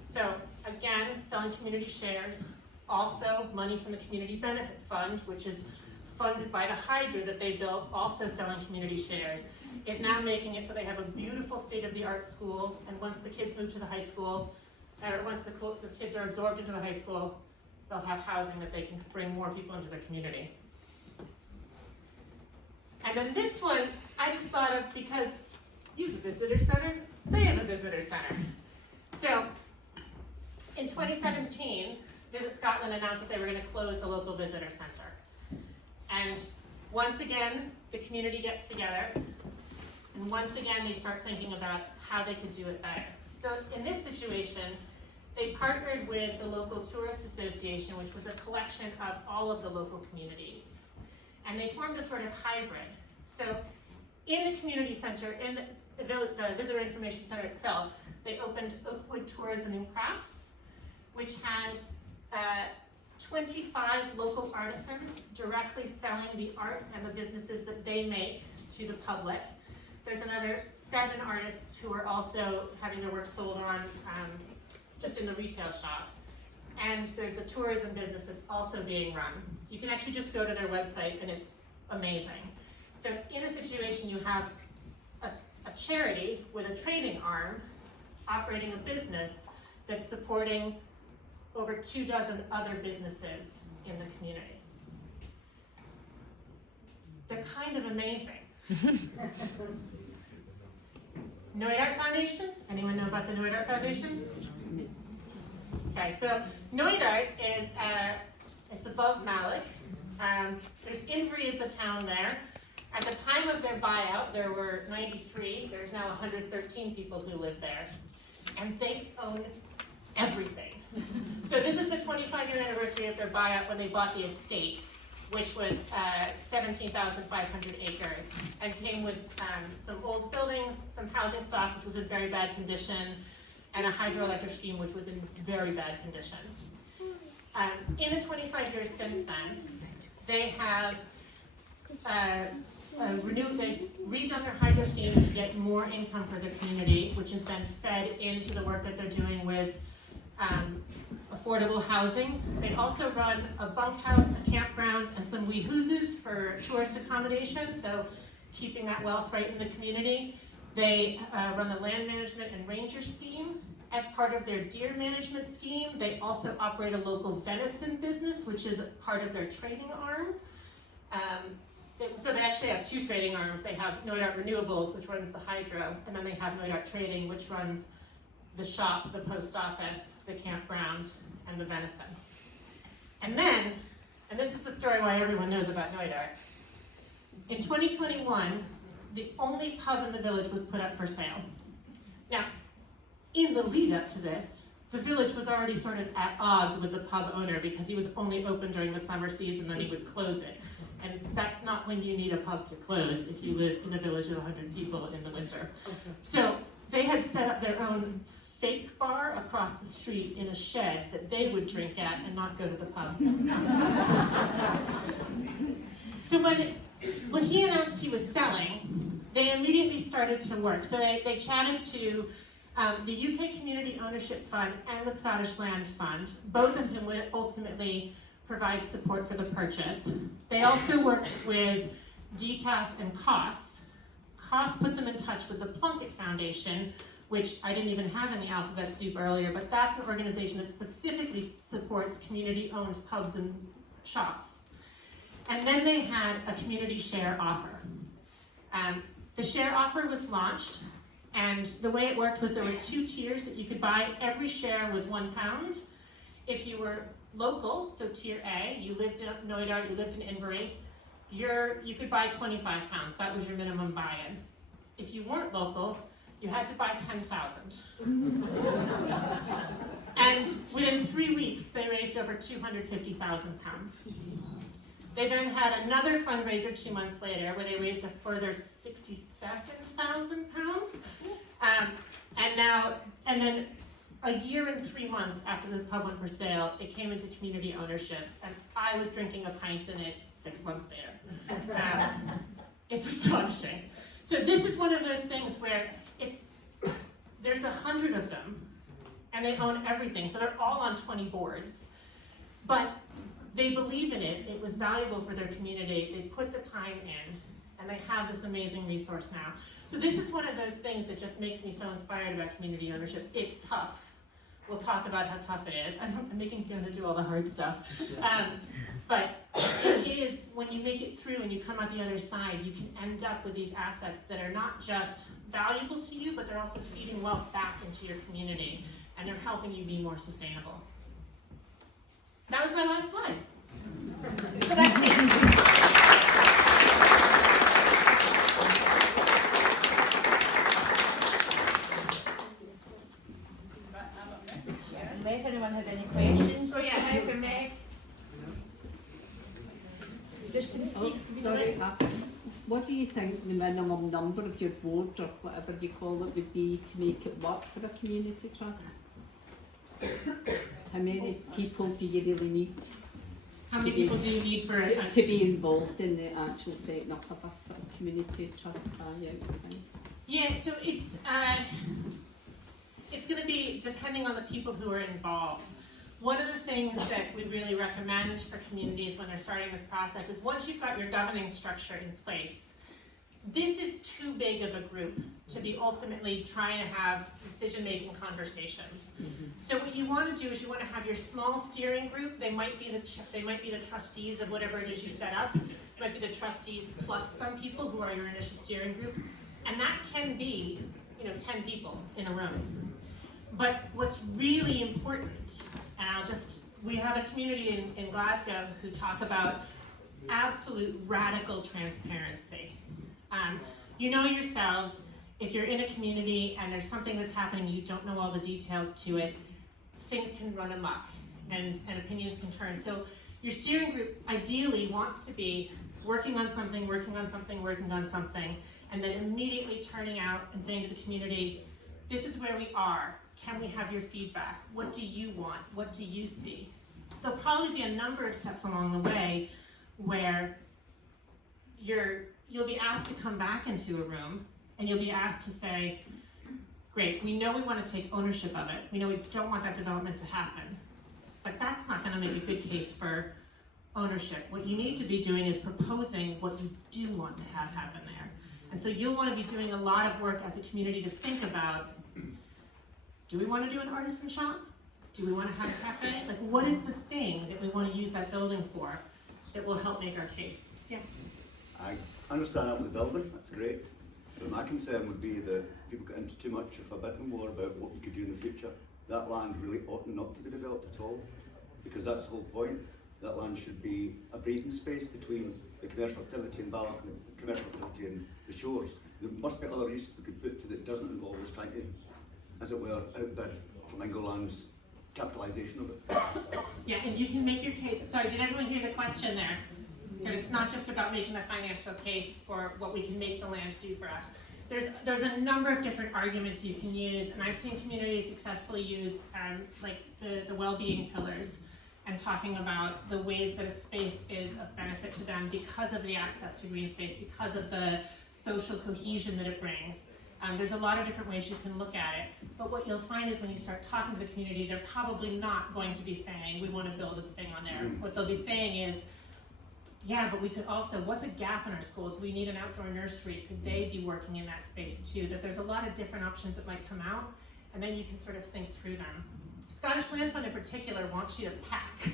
So again, selling community shares, also money from the Community Benefit Fund, which is funded by the Hydra that they built, also selling community shares, is now making it so they have a beautiful state-of-the-art school, and once the kids move to the high school, or once the kids are absorbed into the high school, they'll have housing that they can bring more people into their community. And then this one, I just thought of because you have a visitor center, they have a visitor center. So in 2017, Visit Scotland announced that they were going to close the local visitor center. And once again, the community gets together, and once again, they start thinking about how they could do it better. So in this situation, they partnered with the local tourist association, which was a collection of all of the local communities. And they formed a sort of hybrid. So in the community center, in the visitor information center itself, they opened Oakwood Tourism and Crafts, which has 25 local artisans directly selling the art and the businesses that they make to the public. There's another 7 artists who are also having their work sold on just in the retail shop. And there's the tourism business that's also being run. You can actually just go to their website and it's amazing. So in a situation you have a charity with a trading arm operating a business that's supporting over 24 other businesses in the community. They're kind of amazing. Noid Art Foundation? Anyone know about the Noid Art Foundation? Okay, so Noid Art is, it's above Malik. There's Invery is the town there. At the time of their buyout, there were 93. There's now 113 people who live there. And they own everything. So this is the 25-year anniversary of their buyout when they bought the estate, which was 17,500 acres, and came with some old buildings, some housing stock, which was in very bad condition, and a hydroelectric scheme, which was in very bad condition. In the 25 years since then, they have they've redone their hydro scheme to get more income for their community, which is then fed into the work that they're doing with affordable housing. They also run a bunkhouse, a campground, and some wee hooses for tourist accommodation, so keeping that wealth right in the community. They run the land management and ranger scheme. As part of their deer management scheme, they also operate a local venison business, which is part of their trading arm. So they actually have 2 trading arms. They have Noid Art Renewables, which runs the hydro, and then they have Noid Art Trading, which runs the shop, the post office, the campground, and the venison. And then, and this is the story why everyone knows about Noid Art. In 2021, the only pub in the village was put up for sale. Now, in the lead up to this, the village was already sort of at odds with the pub owner because he was only open during the summer season, then he would close it. And that's not when you need a pub to close if you live in a village of 100 people in the winter. So they had set up their own fake bar across the street in a shed that they would drink at and not go to the pub. So when he announced he was selling, they immediately started to work. So they chatted to the UK Community Ownership Fund and the Scottish Land Fund, both of whom would ultimately provide support for the purchase. They also worked with DTAS and COS. COS put them in touch with the Plunkett Foundation, which I didn't even have in the alphabet soup earlier, but that's an organization that specifically supports community-owned pubs and shops. And then they had a community share offer. The share offer was launched, and the way it worked was there were 2 tiers that you could buy. Every share was £1. If you were local, so tier A, you lived in Noida, you lived in Inverie, you could buy £25. That was your minimum buy-in. If you weren't local, you had to buy 10,000. And within 3 weeks, they raised over £250,000. They then had another fundraiser 2 months later where they raised a further £67,000. And then a year and 3 months after the pub went for sale, it came into community ownership, and I was drinking a pint in it 6 months later. It's astonishing. So this is one of those things where there's 100 of them, and they own everything. So they're all on 20 boards, but they believe in it. It was valuable for their community. They put the time in, and they have this amazing resource now. So this is one of those things that just makes me so inspired about community ownership. It's tough. We'll talk about how tough it is. I'm making Fiona do all the hard stuff. But it is, when you make it through and you come out the other side, you can end up with these assets that are not just valuable to you, but they're also feeding wealth back into your community, and they're helping you be more sustainable. That was my last slide. So that's me. Unless anyone has any questions, Oh, yeah. just now for Meg. There's some seats to be Sorry, done. what do you think the minimum number of your board, or whatever you call it, would be to make it work for a community trust? How many people do you really need How many people do you need for to be involved in the actual setting up of a sort of community trust buyout thing? Yeah, so it's going to be depending on the people who are involved. One of the things that we really recommend for communities when they're starting this process is once you've got your governing structure in place, this is too big of a group to be ultimately trying to have decision-making conversations. So what you want to do is you want to have your small steering group. They might be the trustees of whatever it is you set up. It might be the trustees plus some people who are your initial steering group, and that can be 10 people in a room. But what's really important, and we have a community in Glasgow who talk about absolute radical transparency. You know yourselves, if you're in a community and there's something that's happening, you don't know all the details to it, things can run amok and opinions can turn. So your steering group ideally wants to be working on something, and then immediately turning out and saying to the community, this is where we are. Can we have your feedback? What do you want? What do you see? There'll probably be a number of steps along the way where you'll be asked to come back into a room and you'll be asked to say, great, we know we want to take ownership of it. We know we don't want that development to happen, but that's not going to make a good case for ownership. What you need to be doing is proposing what you do want to have happen there. And so you'll want to be doing a lot of work as a community to think about, do we want to do an artisan shop? Do we want to have a cafe? Like, what is the thing that we want to use that building for that will help make our case? Yeah. I understand that with the building, that's great. But my concern would be that people get into too much of a bit more about what we could do in the future. That land really ought not to be developed at all, because that's the whole point. That land should be a breathing space between the commercial activity in Balloch and the commercial activity in the shores. There must be other uses we could put to that doesn't involve us trying to, as it were, outbid Flamingo Land's capitalisation of it. Yeah, and you can make your case. Sorry, did everyone hear the question there? That it's not just about making the financial case for what we can make the land do for us. There's a number of different arguments you can use, and I've seen communities successfully use like the well-being pillars, and talking about the ways that a space is of benefit to them because of the access to green space, because of the social cohesion that it brings. There's a lot of different ways you can look at it, but what you'll find is when you start talking to the community, they're probably not going to be saying, we want to build a thing on there. What they'll be saying is, yeah, but we could also, what's a gap in our school? Do we need an outdoor nursery? Could they be working in that space too? That there's a lot of different options that might come out, and then you can sort of think through them. Scottish Land Fund in particular wants you to pack.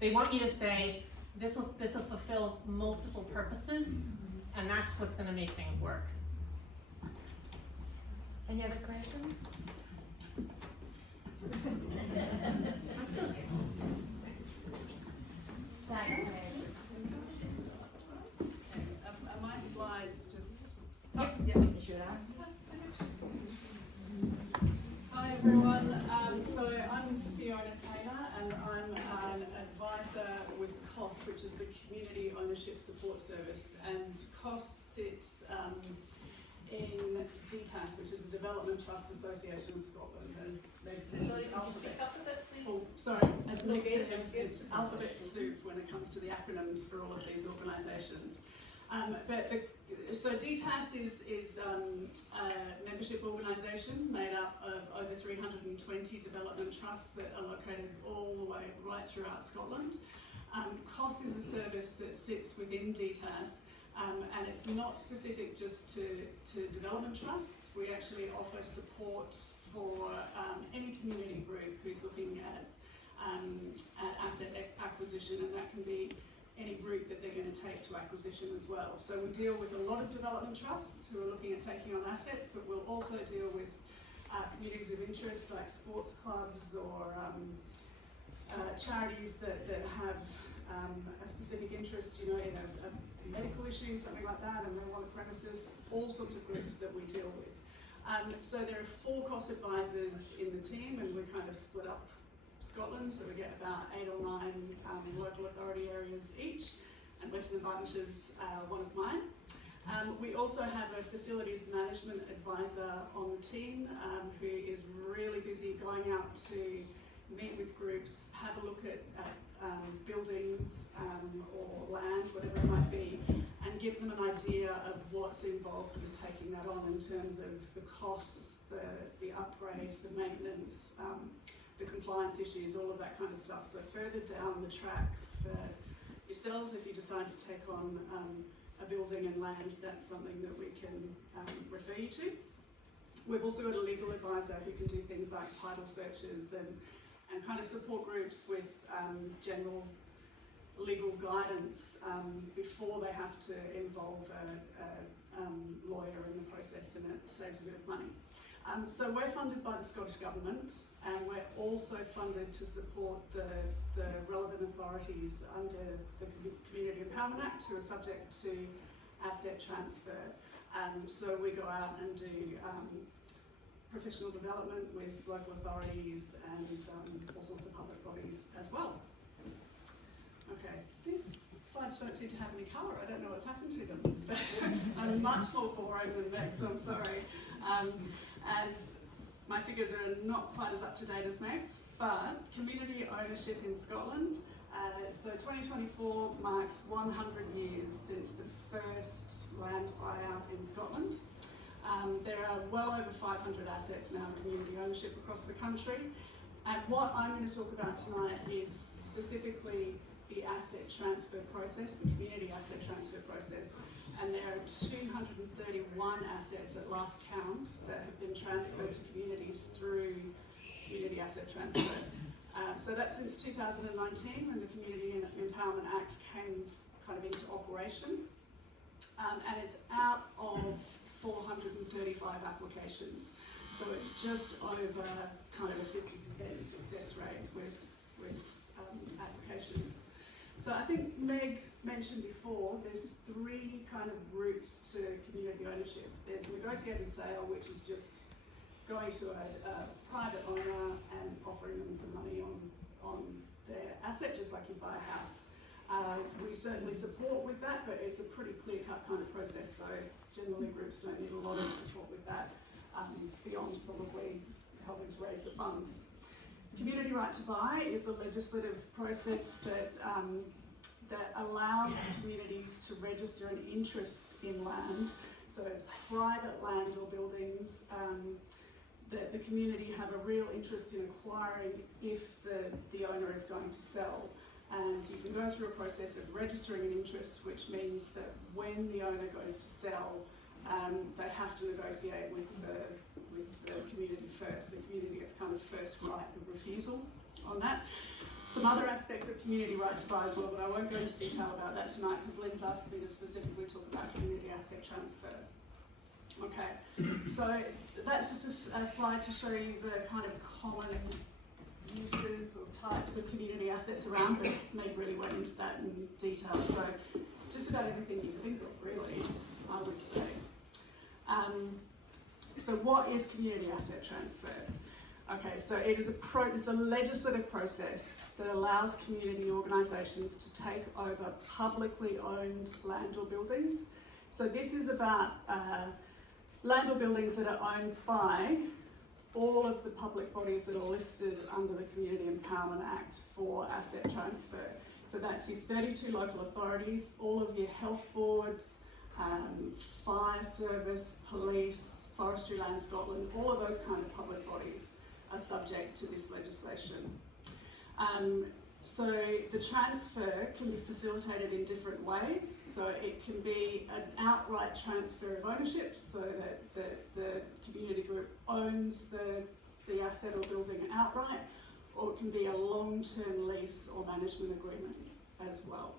They want you to say, this will fulfill multiple purposes, and that's what's going to make things work. Any other questions? Thanks. Are my slides just... Yep. Yeah. Sure. Hi everyone, so I'm Fiona Taylor and I'm an advisor with COSS, which is the Community Ownership Support Service, and COSS sits in DTAS, which is the Development Trust Association of Scotland, as Meg said. As Meg said, it's alphabet soup when it comes to the acronyms for all of these organisations. So DTAS is a membership organisation made up of over 320 development trusts that are located all the way right throughout Scotland. COSS is a service that sits within DTAS, and it's not specific just to development trusts. We actually offer support for any community group who's looking at asset acquisition, and that can be any group that they're going to take to acquisition as well. So we deal with a lot of development trusts who are looking at taking on assets, but we'll also deal with communities of interest like sports clubs or charities that have a specific interest, in a medical issue, something like that, and they want a premises, all sorts of groups that we deal with. So there are 4 COSS advisors in the team, and we kind of split up Scotland, so we get about 8 or 9 local authority areas each, and Western Advantage's one of mine. We also have a facilities management advisor on the team who is really busy going out to meet with groups, have a look at buildings or land, whatever it might be, and give them an idea of what's involved with taking that on in terms of the costs, the upgrades, the maintenance, the compliance issues, all of that kind of stuff. So further down the track for yourselves, if you decide to take on a building and land, that's something that we can refer you to. We've also got a legal advisor who can do things like title searches and kind of support groups with general legal guidance before they have to involve a lawyer in the process, and it saves a bit of money. So we're funded by the Scottish Government, and we're also funded to support the relevant authorities under the Community Empowerment Act who are subject to asset transfer. So we go out and do professional development with local authorities and all sorts of public bodies as well. Okay, these slides don't seem to have any colour. I don't know what's happened to them. I'm much more boring than Meg, so I'm sorry. And my figures are not quite as up to date as Meg's, but community ownership in Scotland. So 2024 marks 100 years since the first land buyout in Scotland. There are well over 500 assets now in community ownership across the country. And what I'm going to talk about tonight is specifically the asset transfer process, the community asset transfer process. And there are 231 assets at last count that have been transferred to communities through Community Asset Transfer. So that's since 2019 when the Community Empowerment Act came kind of into operation. And it's out of 435 applications. So it's just over kind of a 50% success rate with applications. So I think Meg mentioned before, there's 3 kind of routes to community ownership. There's negotiated sale, which is just going to a private owner and offering them some money on their asset, just like you buy a house. We certainly support with that, but it's a pretty clear-cut kind of process, so generally groups don't need a lot of support with that, beyond probably helping to raise the funds. Community right to buy is a legislative process that allows communities to register an interest in land. So it's private land or buildings that the community have a real interest in acquiring if the owner is going to sell. And you can go through a process of registering an interest, which means that when the owner goes to sell, they have to negotiate with the community first. The community gets kind of first right of refusal on that. Some other aspects of community right to buy as well, but I won't go into detail about that tonight because Lynn's asked me to specifically talk about community asset transfer. Okay, so that's just a slide to show you the kind of common uses or types of community assets around, but Meg really went into that in detail. So just about everything you can think of, really, I would say. So what is community asset transfer? Okay, so it is it's a legislative process that allows community organisations to take over publicly owned land or buildings. So this is about land or buildings that are owned by all of the public bodies that are listed under the Community Empowerment Act for asset transfer. So that's your 32 local authorities, all of your health boards, fire service, police, Forestry Land Scotland, all of those kind of public bodies are subject to this legislation. So the transfer can be facilitated in different ways. So it can be an outright transfer of ownership, so that the community group owns the asset or building outright, or it can be a long-term lease or management agreement as well.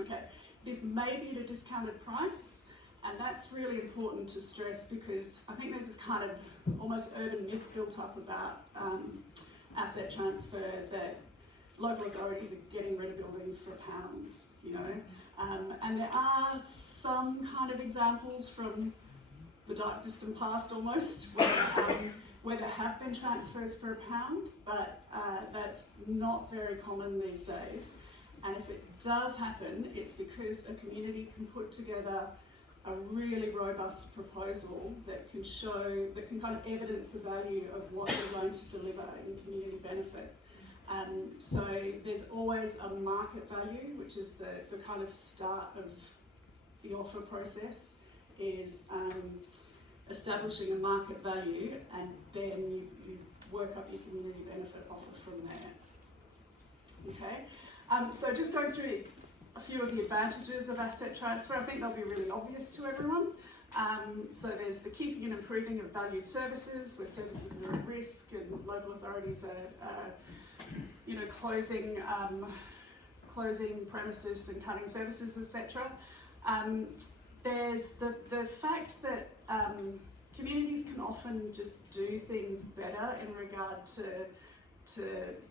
Okay, this may be at a discounted price, and that's really important to stress because I think there's this kind of almost urban myth built up about asset transfer that local authorities are getting rid of buildings for £1, you know. And there are some kind of examples from the dark distant past almost, where there have been transfers for £1, but that's not very common these days. And if it does happen, it's because a community can put together a really robust proposal that can kind of evidence the value of what they're going to deliver in community benefit. So there's always a market value, which is the kind of start of the offer process, is establishing a market value, and then you work up your community benefit offer from there. Okay, so just going through a few of the advantages of asset transfer. I think they'll be really obvious to everyone. So there's the keeping and improving of valued services, where services are at risk and local authorities are closing premises and cutting services, etc. There's the fact that communities can often just do things better in regard to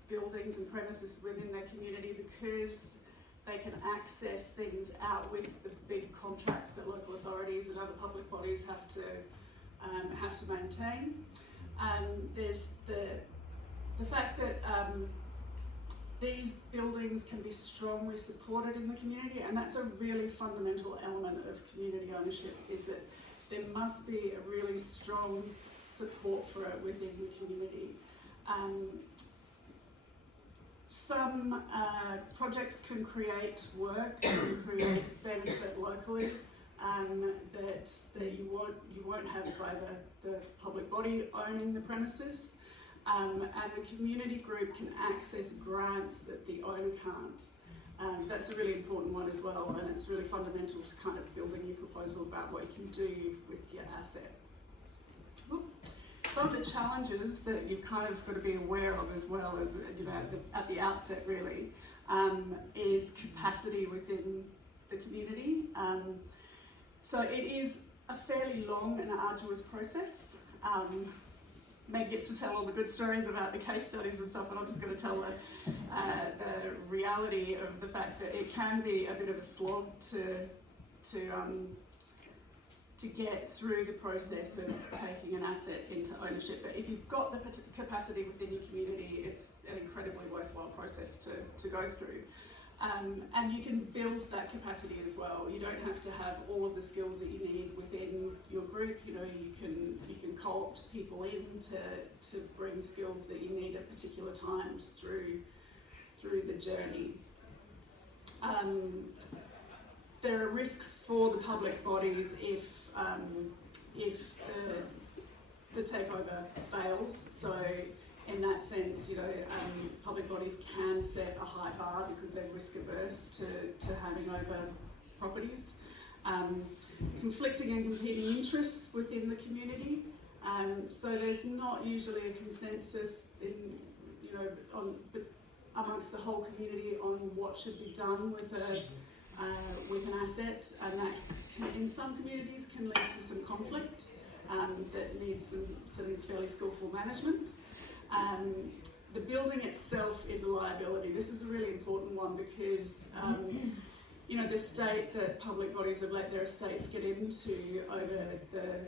buildings and premises within their community because they can access things out with the big contracts that local authorities and other public bodies have to maintain. There's the fact that these buildings can be strongly supported in the community, and that's a really fundamental element of community ownership, is that there must be a really strong support for it within the community. Some projects can create work and create benefit locally that you won't have by the public body owning the premises. And the community group can access grants that the owner can't. That's a really important one as well, and it's really fundamental to kind of building your proposal about what you can do with your asset. Some of the challenges that you've kind of got to be aware of as well, at the outset really, is capacity within the community. So it is a fairly long and arduous process. Meg gets to tell all the good stories about the case studies and stuff, and I'm just going to tell the reality of the fact that it can be a bit of a slog to get through the process of taking an asset into ownership. But if you've got the capacity within your community, it's an incredibly worthwhile process to go through. And you can build that capacity as well. You don't have to have all of the skills that you need within your group. You know, you can co-opt people in to bring skills that you need at particular times through the journey. there are risks for the public bodies if the takeover fails. So in that sense, you know, public bodies can set a high bar because they're risk averse to handing over properties. Conflicting and competing interests within the community. So there's not usually a consensus in, you know, amongst the whole community on what should be done with an asset, and that can, in some communities, can lead to some conflict that needs some fairly skillful management. The building itself is a liability. This is a really important one because you know, the state that public bodies have let their estates get into over the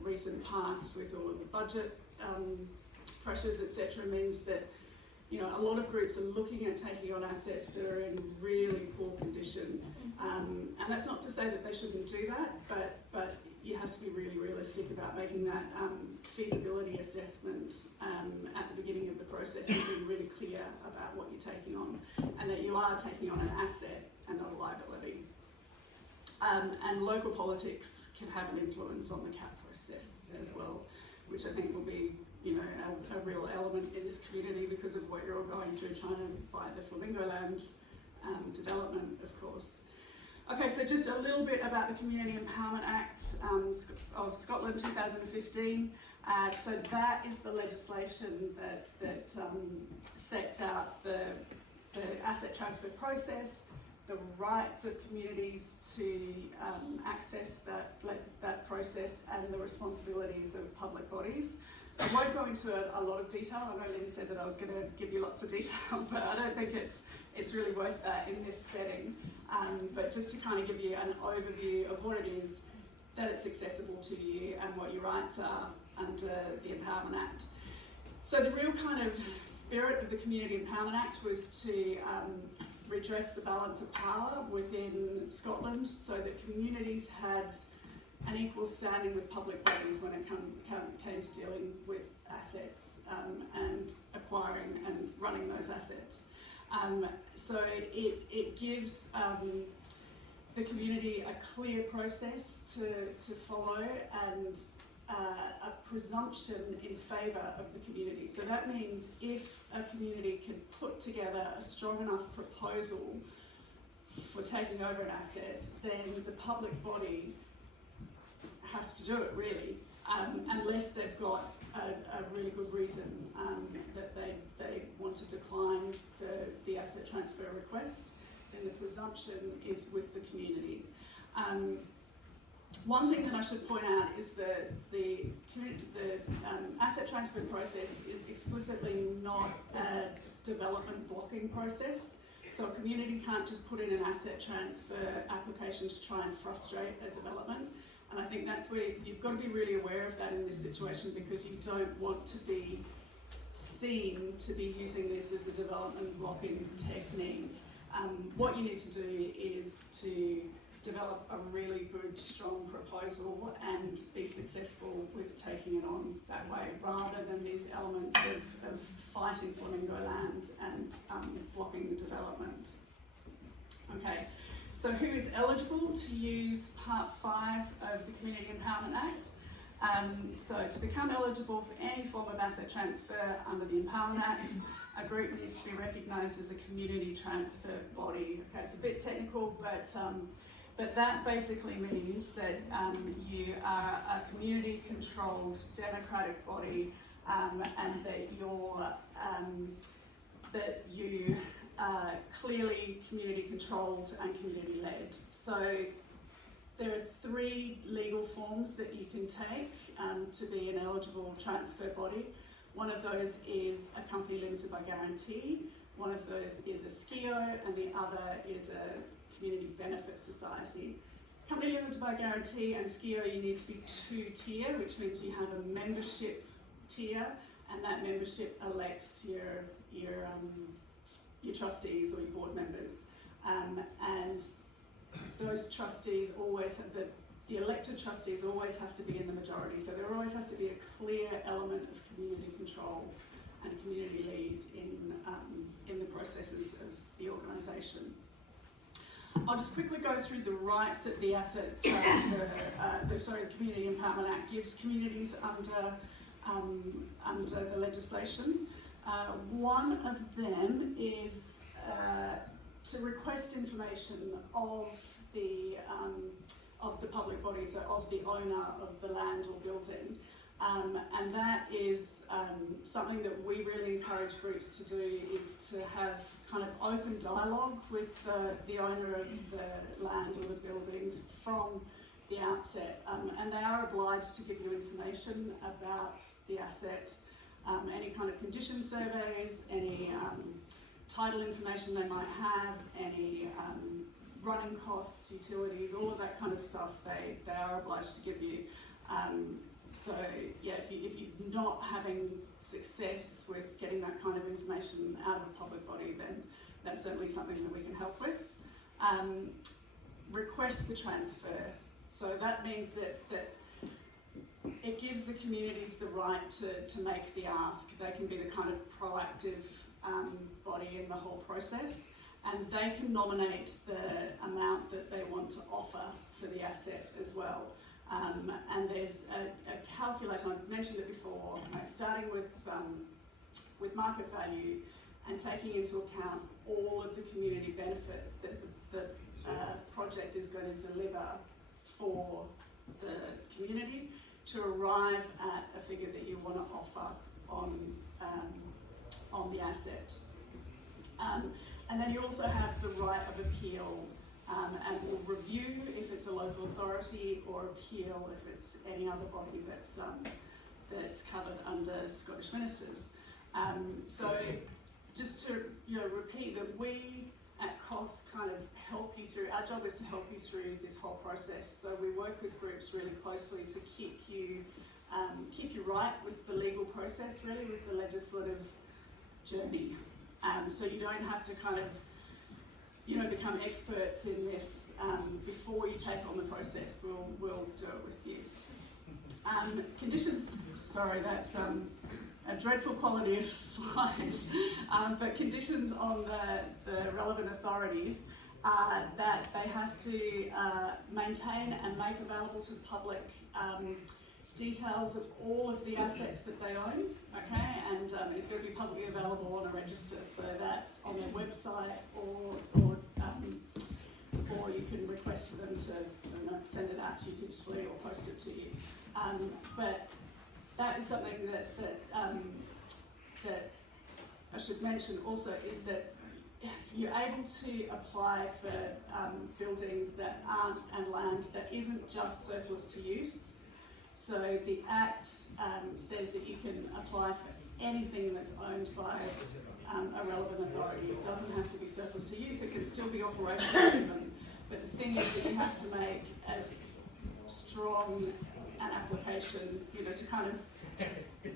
recent past with all of the budget pressures, etc., means that, you know, a lot of groups are looking at taking on assets that are in really poor condition. And that's not to say that they shouldn't do that, but you have to be really realistic about making that feasibility assessment at the beginning of the process and being really clear about what you're taking on, and that you are taking on an asset and not a liability. And local politics can have an influence on the CAP process as well, which I think will be, you know, a real element in this community because of what you're all going through trying to fight the Flamingo Land development, of course. Okay, so just a little bit about the Community Empowerment Act of Scotland 2015. So that is the legislation that sets out the asset transfer process, the rights of communities to access that process, and the responsibilities of public bodies. I won't go into a lot of detail. I know Lynn said that I was going to give you lots of detail, but I don't think it's really worth that in this setting. But just to kind of give you an overview of what it is, that it's accessible to you, and what your rights are under the Empowerment Act. So the real kind of spirit of the Community Empowerment Act was to redress the balance of power within Scotland so that communities had an equal standing with public bodies when it came to dealing with assets and acquiring and running those assets. So it gives the community a clear process to follow and a presumption in favour of the community. So that means if a community can put together a strong enough proposal for taking over an asset, then the public body has to do it, really, unless they've got a really good reason that they want to decline the asset transfer request. Then the presumption is with the community. One thing that I should point out is that the asset transfer process is explicitly not a development blocking process. So a community can't just put in an asset transfer application to try and frustrate a development. And I think that's where you've got to be really aware of that in this situation, because you don't want to be seen to be using this as a development blocking technique. What you need to do is to develop a really good, strong proposal and be successful with taking it on that way, rather than these elements of fighting Flamingo Land and blocking the development. Okay, so who is eligible to use Part 5 of the Community Empowerment Act? So to become eligible for any form of asset transfer under the Empowerment Act, a group needs to be recognised as a community transfer body. Okay, it's a bit technical, but that basically means that you are a community-controlled democratic body, and that you are clearly community-controlled and community-led. So there are 3 legal forms that you can take to be an eligible transfer body. One of those is a company limited by guarantee, one of those is a SCIO, and the other is a community benefit society. Company limited by guarantee and SCIO, you need to be 2-tier, which means you have a membership tier, and that membership elects your trustees or your board members. And those trustees always have the elected trustees always have to be in the majority, so there always has to be a clear element of community control and community lead in the processes of the organisation. I'll just quickly go through the rights that the asset transfer, the Community Empowerment Act gives communities under the legislation. One of them is to request information of the public bodies, of the owner of the land or building. And that is something that we really encourage groups to do, is to have kind of open dialogue with the owner of the land or the buildings from the outset. And they are obliged to give you information about the asset, any kind of condition surveys, any title information they might have, any running costs, utilities, all of that kind of stuff they are obliged to give you. So yeah, if you're not having success with getting that kind of information out of the public body, then that's certainly something that we can help with. Request the transfer. So that means that it gives the communities the right to make the ask. They can be the kind of proactive body in the whole process, and they can nominate the amount that they want to offer for the asset as well. And there's a calculator, I've mentioned it before, starting with market value and taking into account all of the community benefit that the project is going to deliver for the community, to arrive at a figure that you want to offer on the asset. And then you also have the right of appeal, and will review if it's a local authority, or appeal if it's any other body that's covered under Scottish Ministers. So just to repeat that we at COS kind of help you through. Our job is to help you through this whole process. So we work with groups really closely to keep you right with the legal process, really, with the legislative journey. So you don't have to kind of become experts in this before you take on the process. We'll do it with you. Conditions, sorry, that's a dreadful quality of slide, but conditions on the relevant authorities are that they have to maintain and make available to the public details of all of the assets that they own, okay, and it's going to be publicly available on a register, so that's on their website, or you can request for them to send it out to you digitally or post it to you. But that is something that I should mention also, is that you're able to apply for buildings that aren't, and land that isn't just surplus to use. So the Act says that you can apply for anything that's owned by a relevant authority. It doesn't have to be surplus to use, it can still be operational even. But the thing is that you have to make as strong an application, to kind of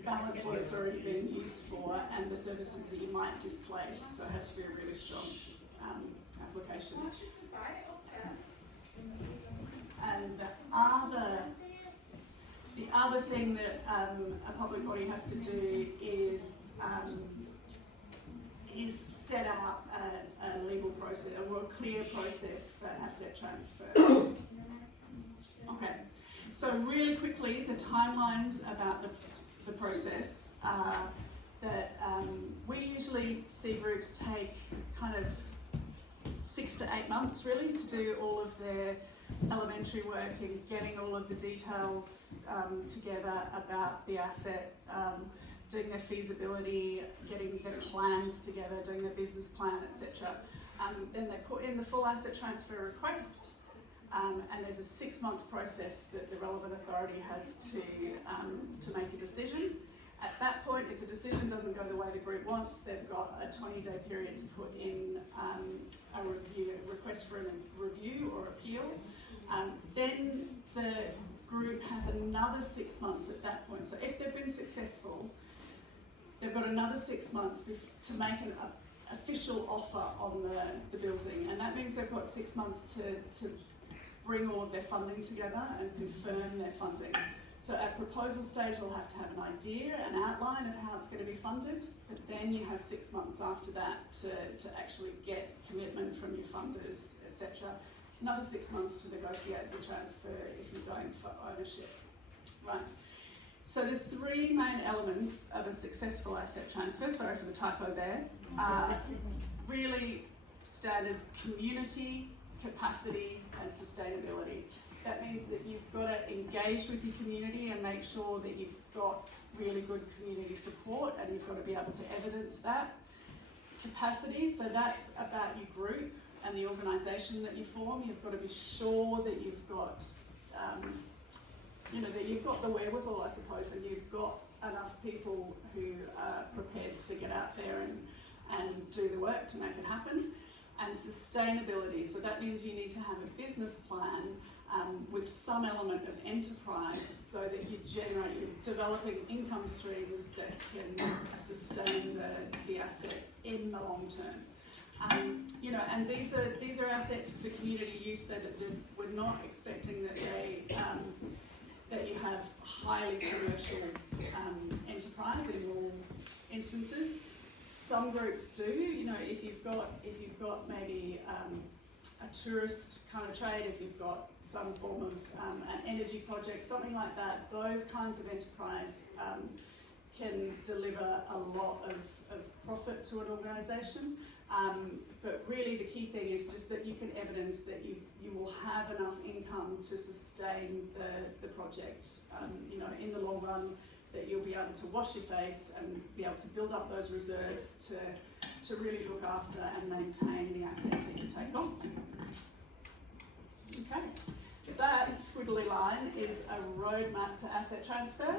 balance what it's already being used for and the services that you might displace. So it has to be a really strong application. And the other thing that a public body has to do is set out a legal process, or a clear process for asset transfer. Okay, so really quickly, the timelines about the process are that we usually see groups take kind of 6 to 8 months really to do all of their elementary work in getting all of the details together about the asset, doing their feasibility, getting their plans together, doing their business plan, etc. Then they put in the full asset transfer request, and there's a 6-month process that the relevant authority has to make a decision. At that point, if the decision doesn't go the way the group wants, they've got a 20-day period to put in a request for a review or appeal. Then the group has another 6 months at that point. So if they've been successful, they've got another 6 months to make an official offer on the building, and that means they've got 6 months to bring all of their funding together and confirm their funding. So at proposal stage, they'll have to have an idea, an outline of how it's going to be funded, but then you have 6 months after that to actually get commitment from your funders, etc. Another 6 months to negotiate the transfer if you're going for ownership. Right. So the three main elements of a successful asset transfer, sorry for the typo there, are really standard community, capacity and sustainability. That means that you've got to engage with your community and make sure that you've got really good community support, and you've got to be able to evidence that. Capacity, so that's about your group and the organisation that you form. You've got to be sure that you've got, that you've got the wherewithal, I suppose, and you've got enough people who are prepared to get out there and do the work to make it happen. And sustainability, so that means you need to have a business plan with some element of enterprise, so that you're developing income streams that can sustain the asset in the long term. And these are assets for community use that we're not expecting that that you have highly commercial enterprise in all instances. Some groups do. If you've got maybe a tourist kind of trade, if you've got some form of an energy project, something like that, those kinds of enterprise can deliver a lot of profit to an organisation. But really the key thing is just that you can evidence that you will have enough income to sustain the project, in the long run, that you'll be able to wash your face and be able to build up those reserves to really look after and maintain the asset that you take on. Okay, that squiggly line is a roadmap to asset transfer.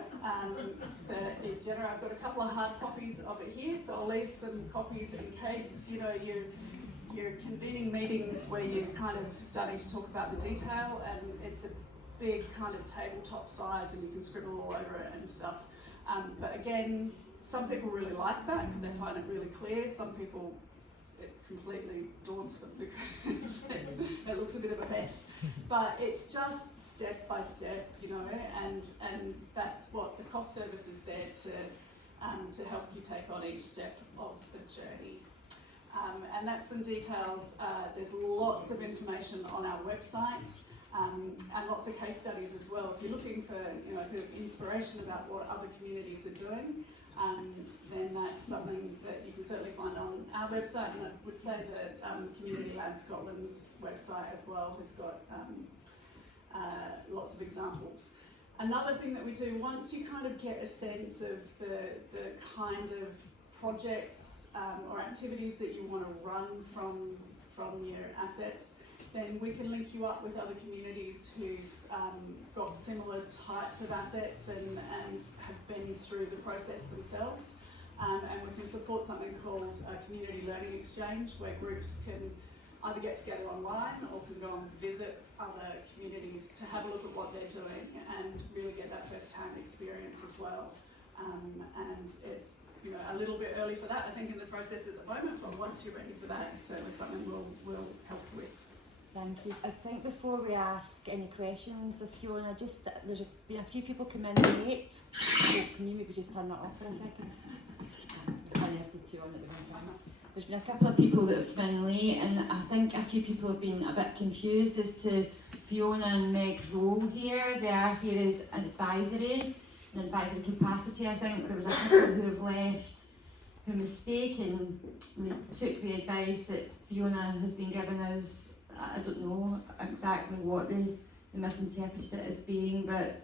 That is general. I've got a couple of hard copies of it here, so I'll leave some copies in case you're convening meetings where you're kind of starting to talk about the detail, and it's a big kind of tabletop size and you can scribble all over it and stuff. But again, some people really like that because they find it really clear. Some people, it completely daunts them because it looks a bit of a mess. But it's just step by step, and that's what the cost service is there to help you take on each step of the journey. And that's some details. There's lots of information on our website. And lots of case studies as well. If you're looking for a bit of inspiration about what other communities are doing, then that's something that you can certainly find on our website. And I would say that Community Land Scotland website as well has got lots of examples. Another thing that we do, once you kind of get a sense of the kind of projects or activities that you want to run from your assets, then we can link you up with other communities who've got similar types of assets and have been through the process themselves. And we can support something called a community learning exchange, where groups can either get together online or can go and visit other communities to have a look at what they're doing and really get that first-hand experience as well. And it's a little bit early for that, I think, in the process at the moment, but once you're ready for that, it's certainly something we'll help you with. Thank you. I think before we ask any questions of Fiona, there's been a few people come in late. So can you maybe just turn that off for a second? I left the two on at the one time. There's been a couple of people that have come in late, and I think a few people have been a bit confused as to Fiona and Meg's role here. They are here as an advisory capacity. I think there was a couple who have left who mistakenly took the advice that Fiona has been giving us. I don't know exactly what they misinterpreted it as being, but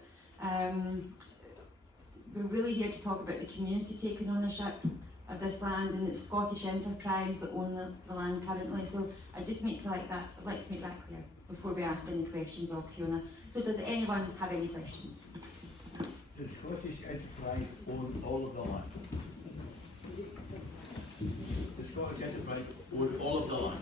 we're really here to talk about the community taking ownership of this land, and it's Scottish Enterprise that own the land currently. So I'd like to make that clear before we ask any questions of Fiona. So does anyone have any questions? Does Scottish Enterprise own all of the land? Does Scottish Enterprise own all of the land?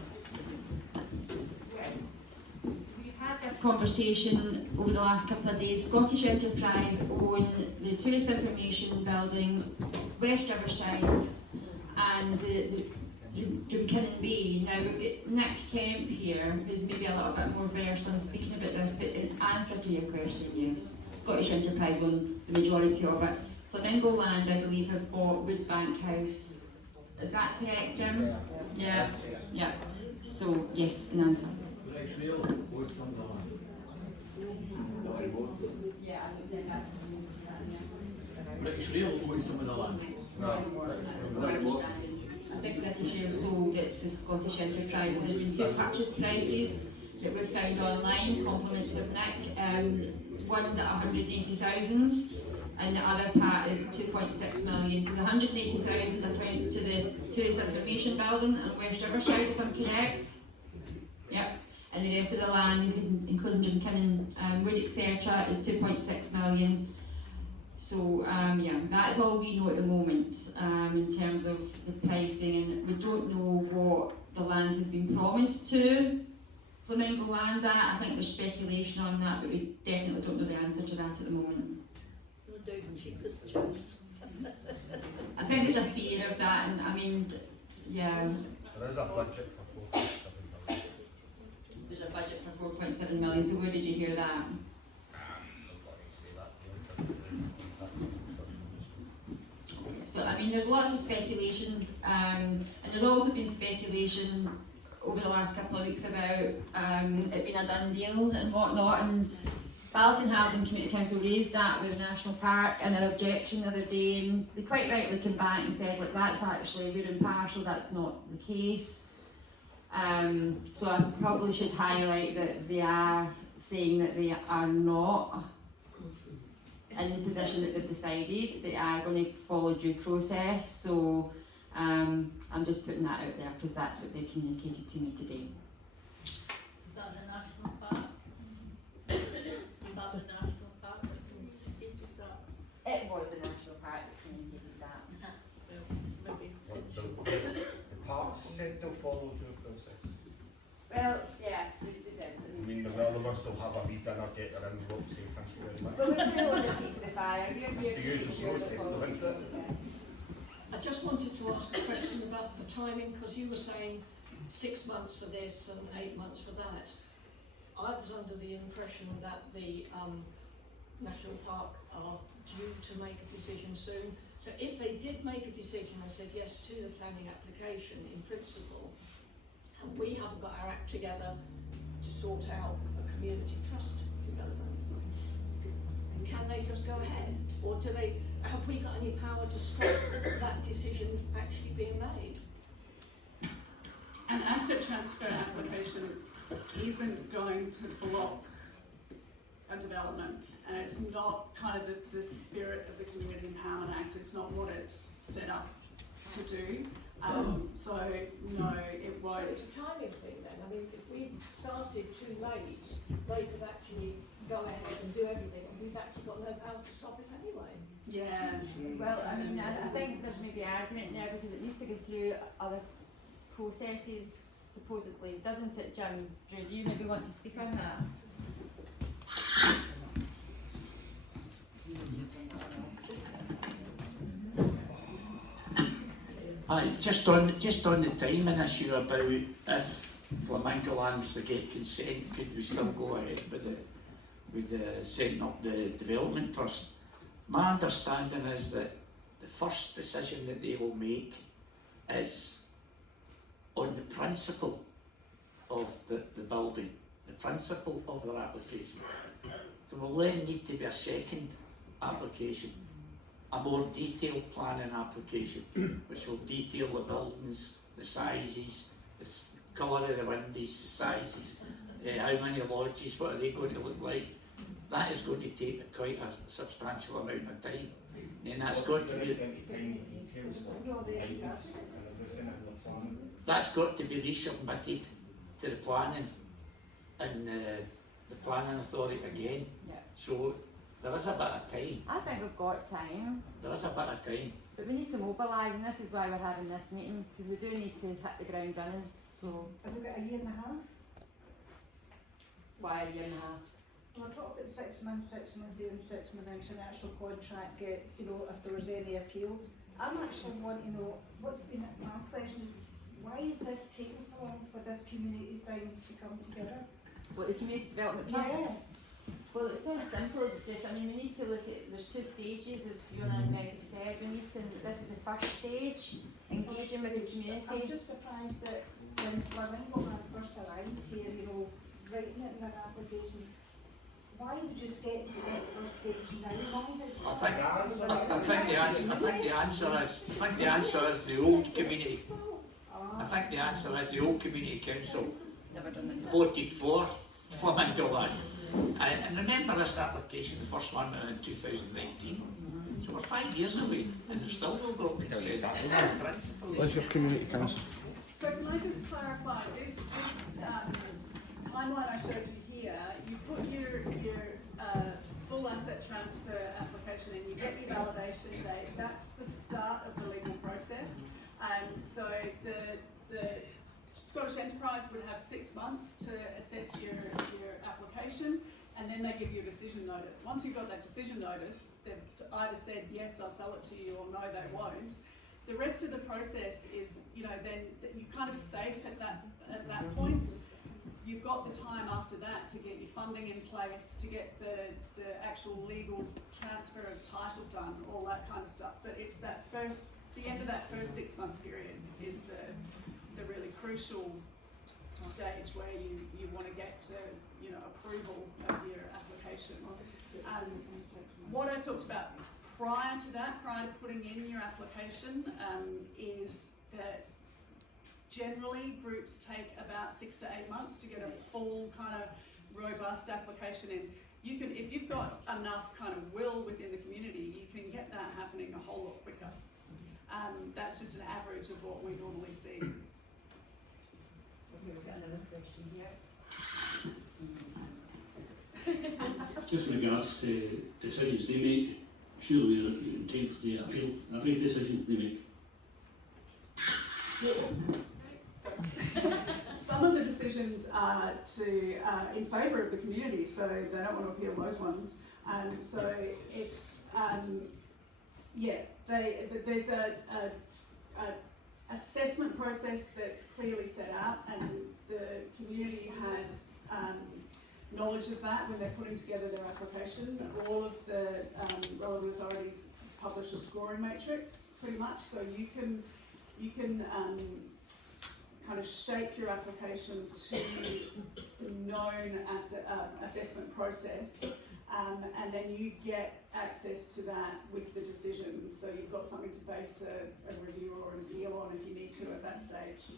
We've had this conversation over the last couple of days. Scottish Enterprise own the Tourist Information Building, West Riverside, and Drumkinnon Bay. Now we've got Nick Kemp here, who's maybe a little bit more versed on speaking about this, but in answer to your question, yes, Scottish Enterprise own the majority of it. Flamingo Land, I believe, have bought Woodbank House. Is that correct, Jim? Yeah. Yeah. So, yes, an answer. British Rail owns some of the land. Yeah, I think that's British Rail owns some of the land. That's my understanding. I think British Rail sold it to Scottish Enterprise. So there's been two purchase prices that we've found online, compliments of Nick. One's at 180,000 and the other part is 2.6 million. So the 180,000 accounts to the Tourist Information Building in West Riverside, if I'm correct. Yep. And the rest of the land, including Drumkinnon Wood, etc., is 2.6 million. So yeah, that's all we know at the moment in terms of the pricing, and we don't know what the land has been promised to Flamingo Land at. I think there's speculation on that, but we definitely don't know the answer to that at the moment. No doubt cheapest choice. I think there's a fear of that, and I mean, yeah. There is a budget for 4.7 million. There's a budget for 4.7 million, so where did you hear that? So, I mean, there's lots of speculation, and there's also been speculation over the last couple of weeks about it being a done deal and whatnot, and Balkenhalden Community Council raised that with National Park and their objection the other day, and they quite rightly came back and said, look, that's actually, we're impartial, that's not the case. So I probably should highlight that they are saying that they are not in the position that they've decided. They are going to follow due process, so I'm just putting that out there because that's what they've communicated to me today. Is that the national park? Is that the national park that communicated that? It was the National Park that communicated that. Well, maybe. The parks said they'll follow due process. Well, yeah, they did. I mean, the Wildermuir still have a wee dinner, get their envelope, say thank you very much. But we're going to hold the feet to the fire. We're It's the here to usual make sure process, they're though, isn't it? I just wanted to ask a question about the timing, because you were saying 6 months for this and 8 months for that. I was under the impression that the National Park are due to make a decision soon. So if they did make a decision and said yes to the planning application in principle, and we haven't got our act together to sort out a community trust development, can they just go ahead? Or do they, have we got any power to stop that decision actually being made? An asset transfer application isn't going to block a development, and it's not kind of the spirit of the Community Empowerment Act. It's not what it's set up to do. So no, it won't. So it's a timing thing then. I mean, if we started too late, they could actually go ahead and do everything, and we've actually got no power to stop it anyway. Yeah. Well, I mean, I think there's maybe an argument there because it needs to go through other processes, supposedly, doesn't it, Jim? Drew, do you maybe want to speak on that? Just on the timing issue about if Flamingo Land was to get consent, could we still go ahead with setting up the development trust? My understanding is that the first decision that they will make is on the principle of the building, the principle of their application. There will then need to be a second application, a more detailed planning application, which will detail the buildings, the sizes, the colour of the windows, the sizes, how many lodges, what are they going to look like. That is going to take quite a substantial amount of time. And that's got to be that's got to be resubmitted to the planning and the planning authority again. Yeah. So there is a bit of time. I think we've got time. There is a bit of time. But we need to mobilise, and this is why we're having this meeting, because we do need to hit the ground running. So Have we got a year and a half? why a year and a half? Well, I talked about 6 months here and 6 months into an actual contract gets, you know, if there was any appeals. I'm actually wanting to know, what's been my question, Why is this taking so long for this community thing to come together? What, the community development piece? Well, it's not as simple as just, I mean, we need to look at, there's 2 stages, as Fiona and Meg have said. We need to, this is the first stage, engaging with the community. I'm just surprised that when Flamingo had first arrived here, you know, writing it in their applications, why would you get to this first stage now? I think the answer is the old community. I think the answer is the old community council Never done that. voted for Flamingo Land. And remember this application, the first one in 2019. So we're 5 years away and there's still no got consent. What's your community council? So can I just clarify, this timeline I showed you here, you put your full asset transfer application in, you get your validation date, that's the start of the legal process. So the Scottish Enterprise would have 6 months to assess your application, and then they give you a decision notice. Once you've got that decision notice, they've either said yes, they'll sell it to you, or no, they won't. The rest of the process is, you know, then you're kind of safe at that point. You've got the time after that to get your funding in place, to get the actual legal transfer of title done, all that kind of stuff. But it's the end of that first 6 month period is the really crucial stage where you want to get to, you know, approval of your application. What I talked about prior to that, prior to putting in your application, is that generally groups take about 6 to 8 months to get a full kind of robust application in. You can, if you've got enough kind of will within the community, you can get that happening a whole lot quicker. That's just an average of what we normally see. Okay, we've got another question here. Just in regards to decisions they make, surely they're entitled to appeal every decision they make. Some of the decisions are in favour of the community, so they don't want to appeal those ones. So if there's a assessment process that's clearly set out, and the community has knowledge of that when they're putting together their application. All of the relevant authorities publish a scoring matrix, pretty much, so you can kind of shape your application to the known assessment process, and then you get access to that with the decision. So you've got something to base a review or an appeal on if you need to at that stage.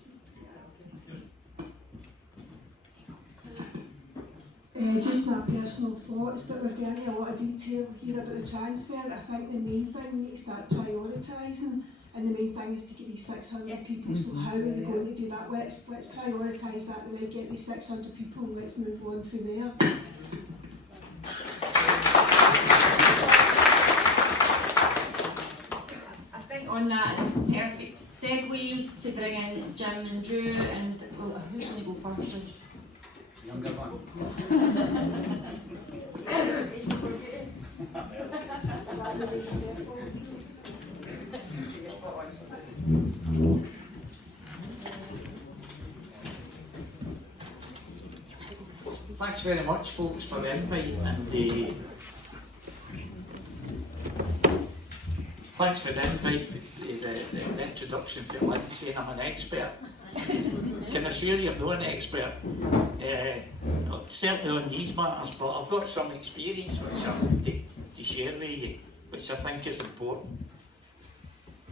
Just my personal thoughts, but we're getting into a lot of detail here about the transfer. I think the main thing we need to start prioritising, and the main thing is to get these 600 people. So how are we going to do that? Let's prioritise that. We might get these 600 people, and let's move on from there. I think on that is a perfect segue to bring in Jim and Drew, and well, who's going to go first? Younger one. Thanks very much, folks, for the invite, and thanks for the invite, the introduction for Lynn saying I'm an expert. Can assure you I'm not an expert, certainly on these matters, but I've got some experience which I'm to share with you, which I think is important.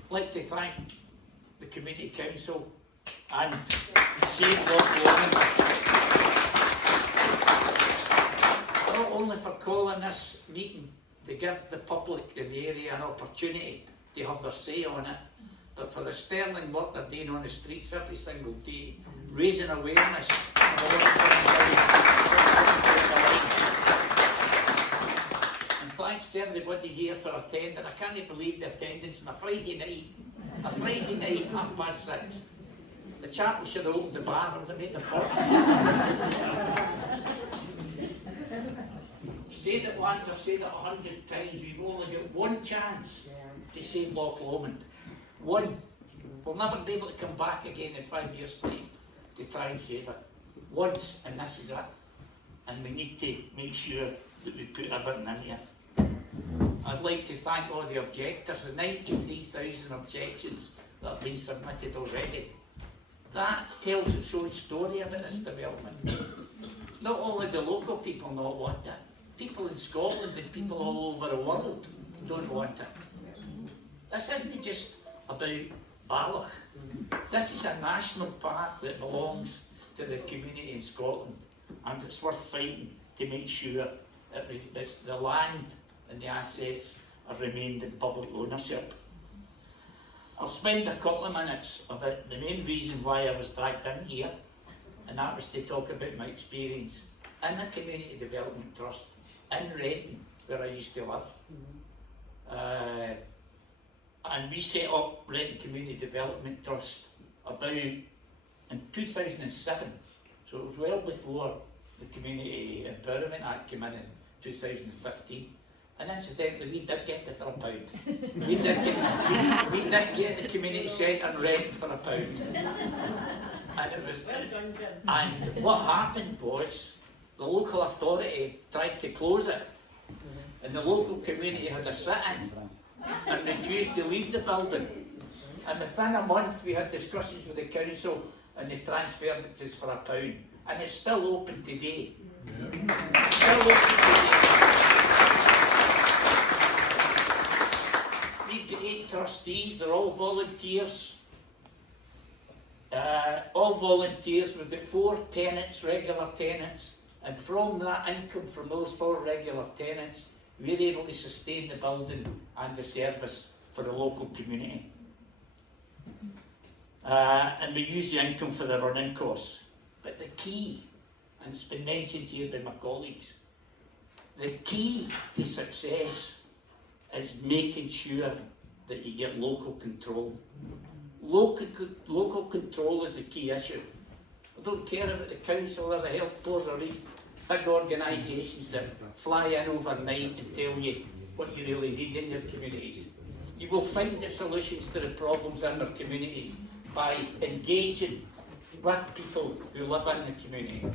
I'd like to thank the Community Council and Save Loch Lomond, not only for calling this meeting to give the public in the area an opportunity to have their say on it, but for the sterling work they're doing on the streets every single day, raising awareness of what's going on. And thanks to everybody here for attending. I can't believe the attendance on a Friday night, 6:30. The chapel should have opened the bar, would have made the fortune. I've said it once, I've said it 100 times, we've only got one chance to save Loch Lomond. One. We'll never be able to come back again in 5 years' time to try and save it. Once, and this is it. And we need to make sure that we put everything in here. I'd like to thank all the objectors, the 93,000 objections that have been submitted already. That tells its own story about this development. Not only the local people not want it, people in Scotland and people all over the world don't want it. This isn't just about Balloch. This is a national park that belongs to the community in Scotland, and it's worth fighting to make sure that the land and the assets are remained in public ownership. I'll spend a couple of minutes about the main reason why I was dragged in here, and that was to talk about my experience in a community development trust in Redden, where I used to live. And we set up Redden Community Development Trust about in 2007, so it was well before the Community Empowerment Act came in 2015. And incidentally, we did get it for £1. we did get the community centre in Redden for £1. And it was, and what happened was the local authority tried to close it, and the local community had a sit-in and refused to leave the building. And within a month we had discussions with the council and they transferred it to us for £1. And it's still open today. It's still open today. We've got 8 trustees, they're all volunteers. We've got 4 tenants, regular tenants, and from that income from those 4 regular tenants, we're able to sustain the building and the service for the local community. And we use the income for the running costs. But the key, and it's been mentioned here by my colleagues, the key to success is making sure that you get local control. Local control is the key issue. I don't care about the council or the health board or these big organisations that fly in overnight and tell you what you really need in your communities. You will find the solutions to the problems in their communities by engaging with people who live in the community.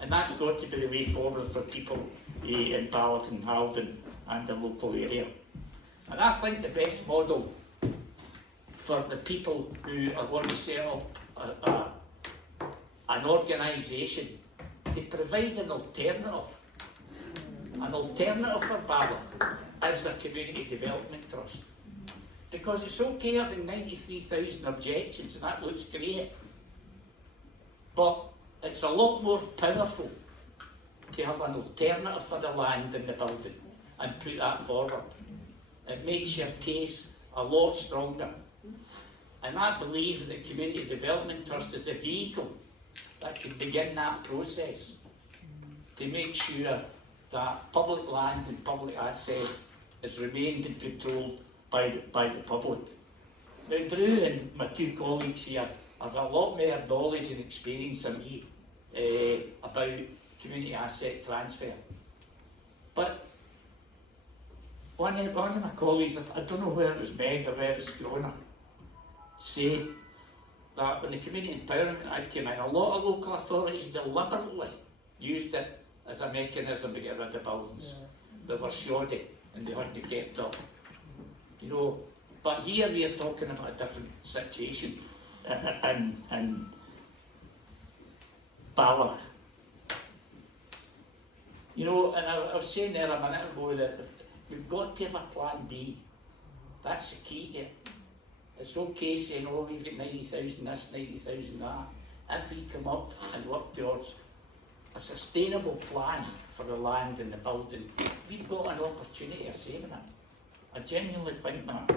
And that's got to be the way forward for people in Balloch and Haldon and the local area. And I think the best model for the people who are going to set up an organisation to provide an alternative for Balloch is a community development trust. Because it's okay having 93,000 objections and that looks great, but it's a lot more powerful to have an alternative for the land and the building and put that forward. It makes your case a lot stronger. And I believe that Community Development Trust is a vehicle that can begin that process to make sure that public land and public assets is remained and controlled by the public. Now Drew and my 2 colleagues here have a lot more knowledge and experience than me about community asset transfer. But one of my colleagues, I don't know where it was Meg or where it was Fiona, said that when the Community Empowerment Act came in, a lot of local authorities deliberately used it as a mechanism to get rid of buildings that were shoddy and they hadn't kept up. You know, but here we are talking about a different situation in Balloch. You know, and I was saying there a minute ago that we've got to have a plan B. That's the key to it. It's okay saying, oh, we've got 90,000 this, 90,000 that. If we come up and work towards a sustainable plan for the land and the building, we've got an opportunity of saving it. I genuinely think that.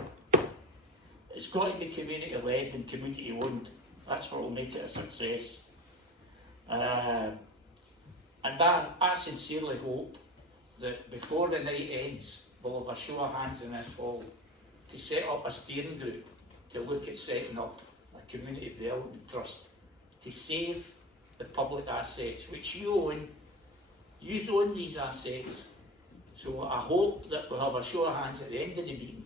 It's got to be community led and community owned. That's what will make it a success. And I sincerely hope that before the night ends, we'll have a show of hands in this hall to set up a steering group to look at setting up a community development trust to save the public assets which you own. You own these assets. So I hope that we'll have a show of hands at the end of the meeting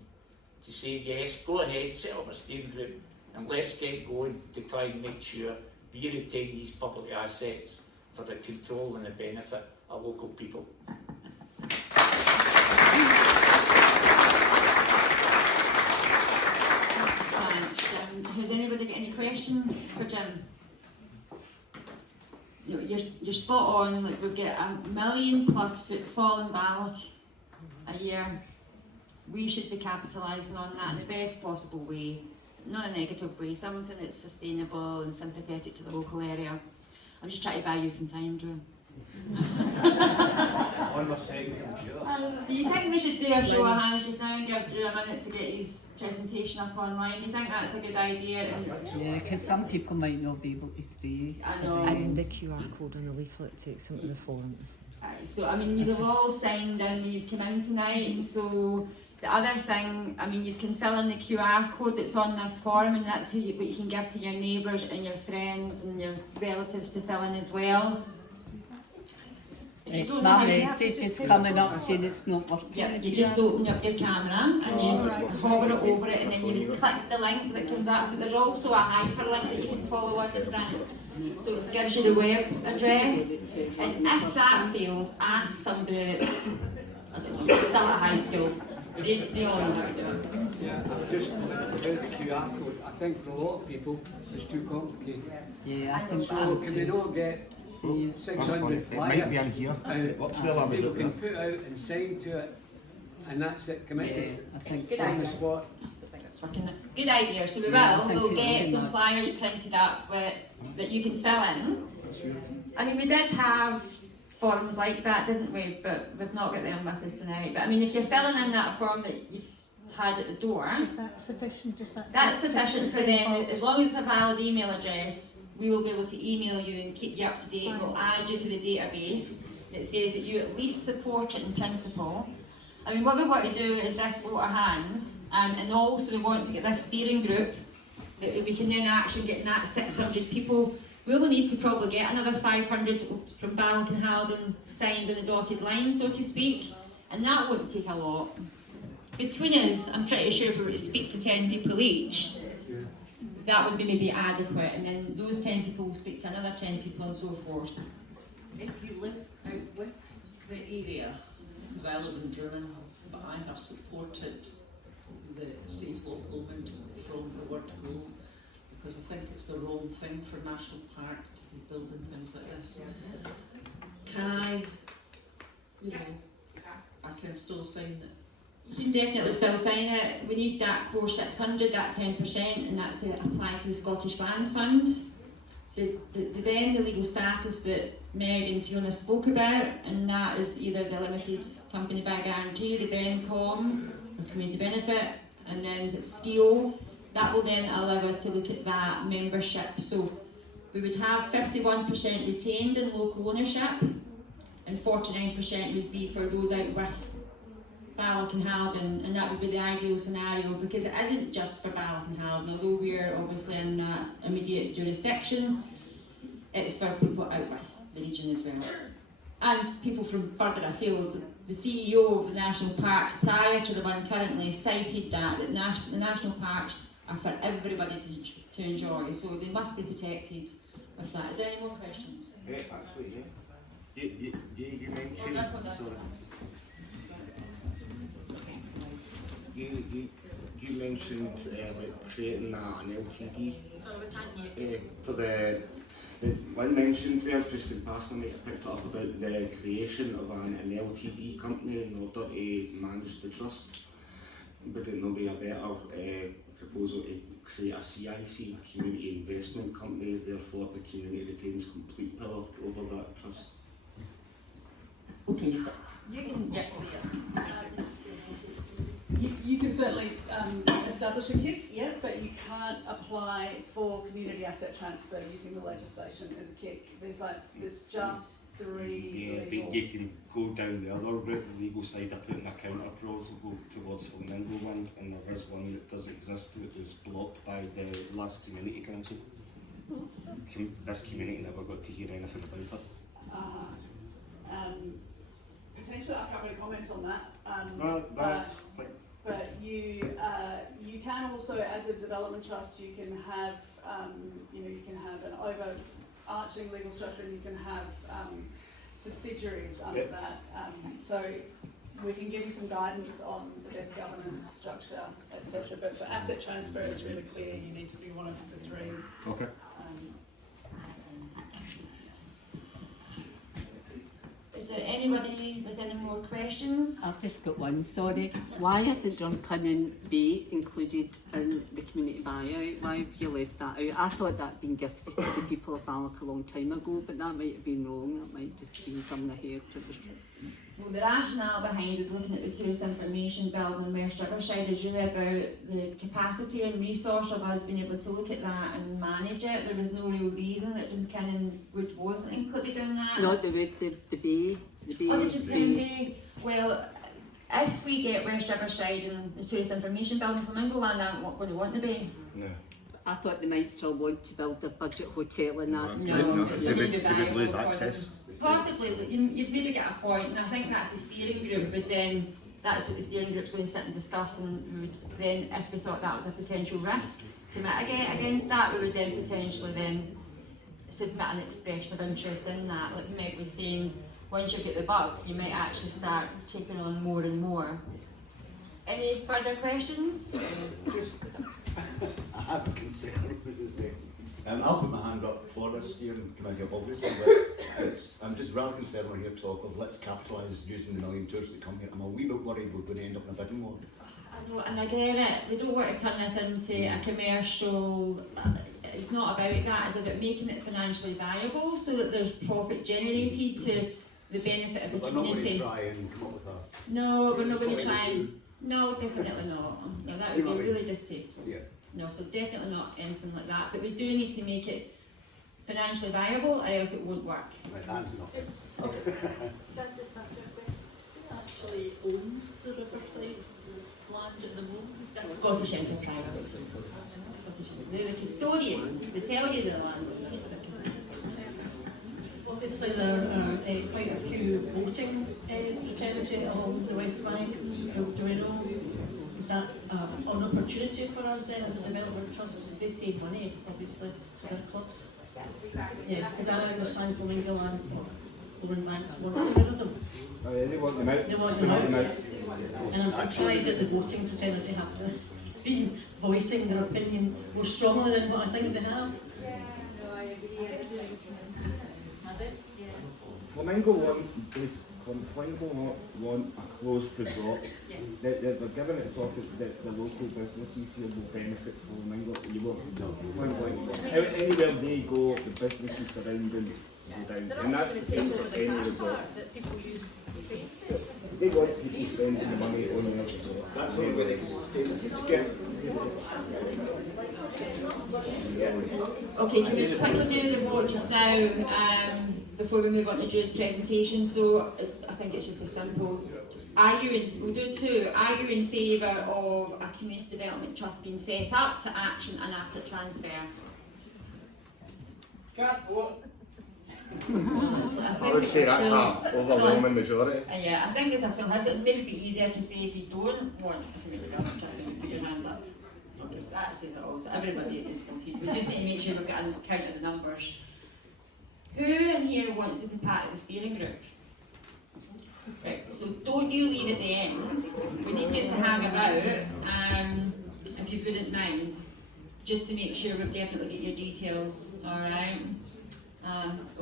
to say yes, go ahead, set up a steering group and let's get going to try and make sure we retain these public assets for the control and the benefit of local people. Thanks, Jim. Has anybody got any questions for Jim? No, you're spot on. Like, we've got 1 million plus footfall in Balloch a year. We should be capitalising on that in the best possible way, not a negative way, something that's sustainable and sympathetic to the local area. I'm just trying to buy you some time, Drew. On my second computer. Do you think we should do a show of hands just now and give Drew a minute to get his presentation up online? Do you think that's a good idea? Yeah, because some people might not be able to stay. I know. And the QR code on the leaflet takes them to the forum. So, I mean, you've all signed in when you come in tonight, so the other thing, I mean, you can fill in the QR code that's on this form, and that's what you can give to your neighbours and your friends and your relatives to fill in as well. If you don't know how to... message is coming up saying it's not working. Yeah, you just open up your camera and you hover it over it, and then you would click the link that comes up. But there's also a hyperlink that you can follow on the front. So it gives you the web address, and if that fails, ask somebody that's, I don't know, still at high school. They all know how to do it. Yeah, I'm just about the QR code. I think for a lot of people it's too complicated. Yeah, I think so. Can we not get 600 It might be in here. What's where I was people out can there? put out and sign to it, and that's it committed. I think Good so. On the idea. spot. I think it's working. Good idea. So we Yeah, I will. think We'll it's get too some much. flyers printed up that you can fill in. I mean, we did have forms like that, didn't we? But we've not got them with us tonight. But I mean, if you're filling in that form that you've had at the door, Is that sufficient? Just that? that's sufficient for them. As long as it's a valid email address, we will be able to email you and keep you up to date. We'll add you to the database. It says that you at least support it in principle. I mean, what we want to do is this vote of hands, and also we want to get this steering group that we can then actually get that 600 people. We'll need to probably get another 500 from Balloch and Haldon signed on the dotted line, so to speak, and that won't take a lot. Between us, I'm pretty sure if we were to speak to 10 people each, that would be maybe adequate, and then those 10 people will speak to another 10 people and so forth. If you live out with the area, because I live in Durnham, but I have supported the Safe Loch Lomond from the word go, because I think it's the wrong thing for National Park to be building things like this. Can I, you know, I can still sign it? You can definitely still sign it. We need that core 600, that 10%, and that's to apply to the Scottish Land Fund. The legal status that Meg and Fiona spoke about, and that is either the limited company by guarantee, the BENCOM, or community benefit, and then it's SCIO. That will then allow us to look at that membership. So we would have 51% retained in local ownership, and 49% would be for those out with Balloch and Haldon, and that would be the ideal scenario, because it isn't just for Balloch and Haldon, although we're obviously in that immediate jurisdiction, it's for people out with the region as well. And people from further afield. The CEO of the National Park, prior to the one currently, cited that the National Parks are for everybody to enjoy, so they must be protected with that. Is there any more questions? Yeah, actually, yeah. You mentioned, sorry. You mentioned about creating an LTD for the one mentioned there just in passing, I picked up about the creation of an LTD company in order to manage the trust. Would it not be a better proposal to create a CIC, a community investment company, therefore the community retains complete power over that trust? Okay, so you can, yeah, please. You can certainly establish a KIC, yeah, but you can't apply for community asset transfer using the legislation as a KIC. There's just three legal. But you can go down the other route, the legal side of putting a counter proposal towards Flamingo Land, and there is one that does exist that was blocked by the last community council. This community never got to hear anything about it. Potentially, I can't really comment on that. But you can also also, as a development trust, you can have, you can have an overarching legal structure, and you can have subsidiaries under that. So we can give you some guidance on the best governance structure, etc. But for asset transfer, it's really clear you need to be one of the three. Okay. Is there anybody with any more questions? I've just got one, sorry. Why isn't Drumcunning Bay included in the community buyout? Why have you left that out? I thought that had been gifted to the people of Balloch a long time ago, but that might have been wrong. That might just be something I heard. Well, the rationale behind us looking at the tourist information building in Merse Riverside is really about the capacity and resource of us being able to look at that and manage it. There was no real reason that Drumcunning Wood wasn't included in that. Not the wood, the bay. The bay. Oh, the Drumcunning Bay. Well, if we get West Riverside and the tourist information building, Flamingo Land aren't going to want the bay. No. I thought they might still want to build a budget hotel and that's No, it's they going to be would valuable lose for access. them. Possibly, you've maybe got a point, and I think that's the steering group, but then that's what the steering group's going to sit and discuss, and we would then, if we thought that was a potential risk to mitigate against that, we would then potentially then submit an expression of interest in that. Like Meg was saying, once you get the bug, you might actually start taking on more and more. Any further questions? I have a concern, as I say. I'll put my hand up for this steering committee, obviously, but I'm just rather concerned when I hear talk of let's capitalise using the million tourists that come here. I'm a wee bit worried we're going to end up in a bidding war. I know, and I get it. We don't want to turn this into a commercial. It's not about that. It's about making it financially viable so that there's profit generated to the benefit of the But we're not going community. to try and come up with a... No, we're not going to try and. No, definitely not. No, that would be really distasteful. Yeah. No, so definitely not anything like that. But we do need to make it financially viable, or else it won't work. Right, that's not. Who actually owns the Riverside land at the moment? That's Scottish Enterprise. They're the custodians. They tell you the land. Obviously there are quite a few voting fraternity along the West Bank. Do we know, is that an opportunity for us then as a development trust? Because they pay money, obviously, to their clubs. Yeah, because I understand Flamingo and Foreign Banks want to get rid of them. Oh yeah, they want them out. They want them out. And I'm surprised that the voting fraternity have to be voicing their opinion more strongly than what I think they have. Flamingo want a closed resort. Yeah. They're giving it a talk that the local businesses here will benefit from Flamingo. You won't. Anywhere they go, the businesses surrounding go down. And that's the same for any resort. They want people spending the money on their resort. That's the only way they can sustain it. Okay, can we quickly do the vote just now before we move on to Drew's presentation? So I think it's just a simple. We'll do two. Are you in favour of a community development trust being set up to action an asset transfer? Can't vote. I would say that's an overwhelming majority. Yeah, I think it's a feeling. It'd maybe be easier to say if you don't want a community development trust, then you put your hand up. That says it all. So everybody is voted. We just need to make sure we've got a count of the numbers. Who in here wants to be part of the steering group? Right, so don't you leave at the end. We need just to hang about, if you wouldn't mind, just to make sure we've definitely got your details, alright?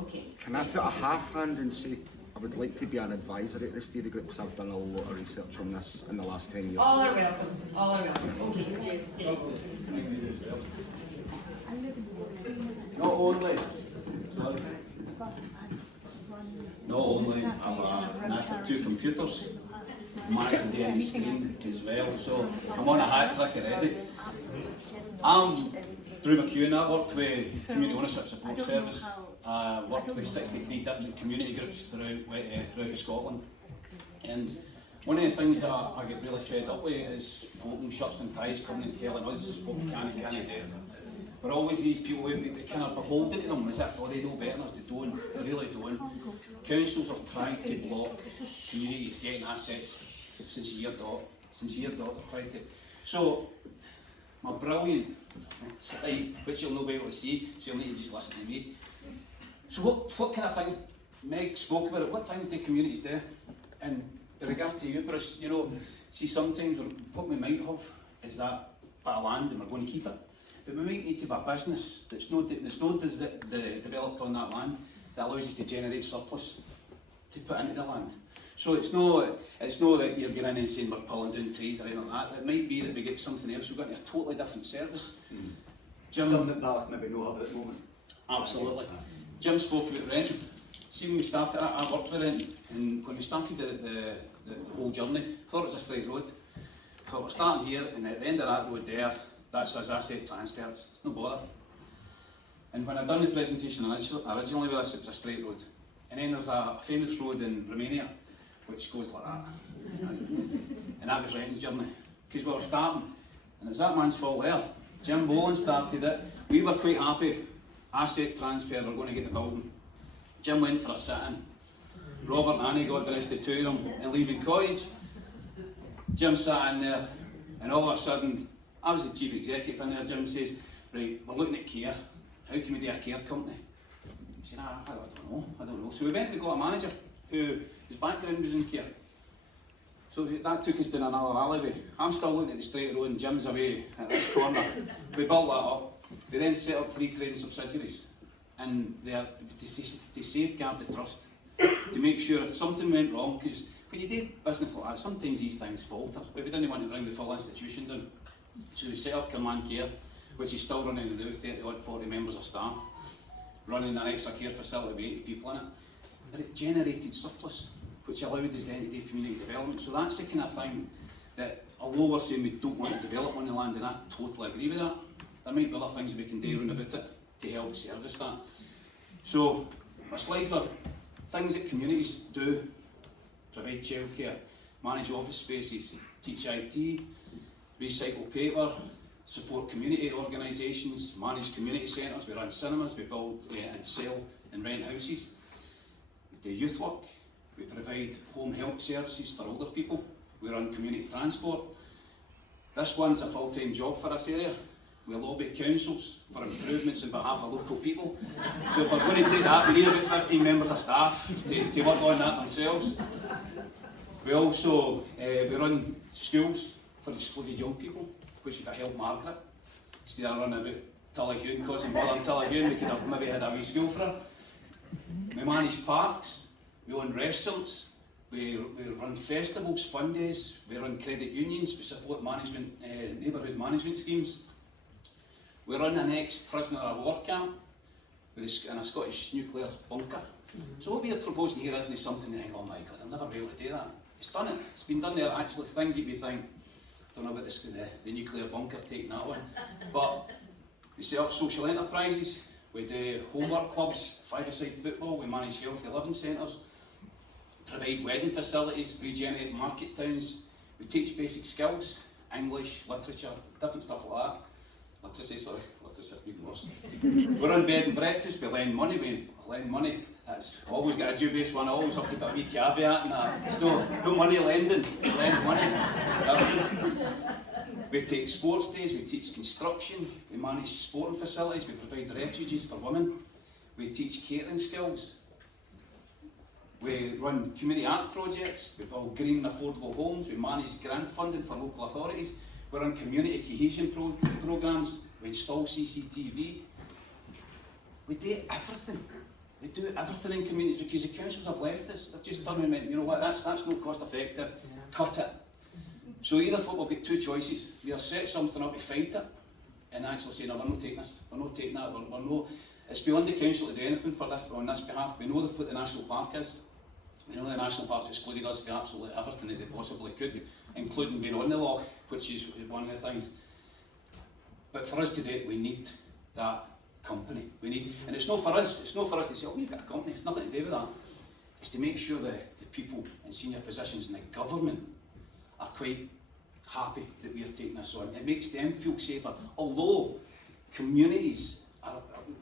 Okay. Can I put a half hand and say I would like to be an advisor at the steering group because I've done a lot of research on this in the last 10 years. All are welcome, all are welcome. Okay. Not only, sorry. Not only have I knack of 2 computers, manage the daily screen as well, so I'm on a hat trick already. I'm Drew McEwen. I worked with Community Ownership Support Service. I worked with 63 different community groups throughout Scotland. And one of the things that I get really fed up with is folk in shirts and ties coming and telling us what we can and can't do. But always these people, we kind of beholden to them as if they know better than us. They don't, they really don't. Councils have tried to block communities getting assets since year dot. They've tried to. So my brilliant slide, which you'll not be able to see, so you'll need to just listen to me. So what kind of things, Meg spoke about it, what things do communities do? And in regards to you, Bruce, you know, see sometimes what we might have is that bit of land and we're going to keep it. But we might need to have a business that's not developed on that land that allows us to generate surplus to put into the land. So it's no that you're going in and saying we're pulling down trees or anything like that. It might be that we get something else, we've got a totally different service. Jim, something that Balloch maybe know of at the moment. Absolutely. Jim spoke about renting. See, when we started, I worked with renting, and when we started the whole journey, I thought it was a straight road. I thought we're starting here, and at the end of that road there, that's as asset transfers. It's no bother. And when I done the presentation originally with this, it was a straight road. And then there's a famous road in Romania, which goes like that. And that was renting's journey. Because we were starting, and it was that man's fault there. Jim Boland started it. We were quite happy. Asset transfer, we're going to get the building. Jim went for a sit-in. Robert and Annie, God rest the two of them, in Leaving College. Jim sat in there, and all of a sudden, I was the chief executive in there. Jim says, right, we're looking at care. How can we do a care company? I said, I don't know. So we went and we got a manager whose background was in care. So that took us down another alleyway. I'm still looking at the straight road and Jim's away at this corner. We built that up. We then set up 3 trading subsidiaries. And they're to safeguard the trust. To make sure if something went wrong, because when you do business like that, sometimes these things falter. But we didn't want to bring the full institution down. So we set up Command Care, which is still running now, 30 odd 40 members of staff, running an extra care facility with 80 people in it. But it generated surplus, which allowed us then to do community development. So that's the kind of thing that, although we're saying we don't want to develop on the land, and I totally agree with that, there might be other things we can do around about it to help service that. So our slides were things that communities do: provide childcare, manage office spaces, teach IT, recycle paper, support community organisations, manage community centres, we run cinemas, we build and sell and rent houses, we do youth work, we provide home help services for older people, we run community transport. This one's a full-time job for us area. We lobby councils for improvements on behalf of local people. So if we're going to take that, we need about 15 members of staff to work on that themselves. We also we run schools for excluded young people, which we could help Margaret. Instead of running about Tullahoon, causing bother in Tullahoon, we could have maybe had a wee school for her. We manage parks, we own restaurants, we run festivals, fun days, we run credit unions, we support management, neighbourhood management schemes. We run an ex-prisoner of war camp in a Scottish nuclear bunker. So what we are proposing here isn't something you think, oh my God, I'll never be able to do that. It's done it. It's been done there. Actually, things that we think, don't know about this, the nuclear bunker, taking that one. But we set up social enterprises. We do homework clubs, five-a-side football. We manage healthy living centres, provide wedding facilities, regenerate market towns. We teach basic skills, English, literature, different stuff like that. Literacy, even worse. We run bed and breakfast, we lend money, that's always got a dubious one, I always have to put a wee caveat in that. It's no money lending, we lend money. We take sports days, we teach construction, we manage sporting facilities, we provide refuges for women, we teach catering skills, we run community arts projects, we build green and affordable homes, we manage grant funding for local authorities, we run community cohesion programmes, we install CCTV. We do everything. We do everything in communities because the councils have left us. They've just turned around and went, you know what, that's not cost effective, cut it. So either we've got 2 choices. We either set something up to fight it and actually say, no, we're not taking this, we're not taking that, we're no. It's beyond the council to do anything for that on this behalf. We know what the national park is. We know the national park's excluded us for absolutely everything that they possibly could, including being on the loch, which is one of the things. But for us to do it, we need that company. We need, and it's not for us to say, oh, we've got a company, it's nothing to do with that. It's to make sure that the people in senior positions in the government are quite happy that we're taking this on. It makes them feel safer. Although communities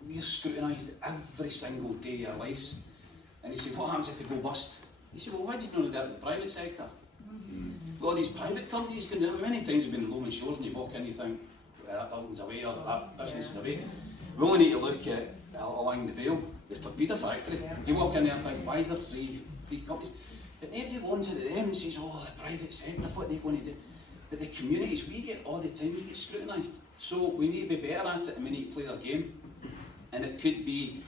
we're scrutinised every single day of our lives. And they say, what happens if they go bust? You say, well, why did you not do that in the private sector? Well, these private companies can do it. Many times we've been in Lomond Shores and you walk in and you think, that building's away or that business is away. We only need to look at along the Vale, the Torpedo factory. You walk in there and think, why is there three companies? But nobody wants it at them and says, oh, the private sector, what are they going to do? But the communities, we get all the time, we get scrutinised. So we need to be better at it and we need to play their game. And it could be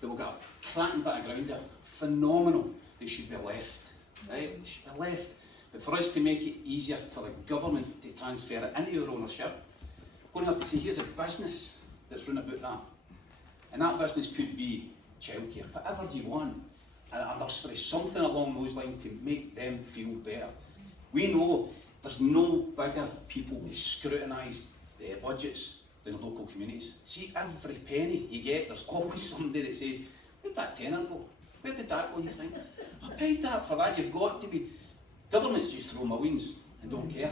that we've got a cracking bit of ground there, phenomenal, they should be left, right? They should be left. But for us to make it easier for the government to transfer it into our ownership, we're going to have to say, here's a business that's run about that. And that business could be childcare, whatever you want, a nursery, something along those lines to make them feel better. We know there's no bigger people with scrutinised budgets than the local communities. See, every penny you get, there's always somebody that says, where'd that tenner go? Where did that go? You think, I paid that for that, you've got to be. Governments just throw my wings and don't care.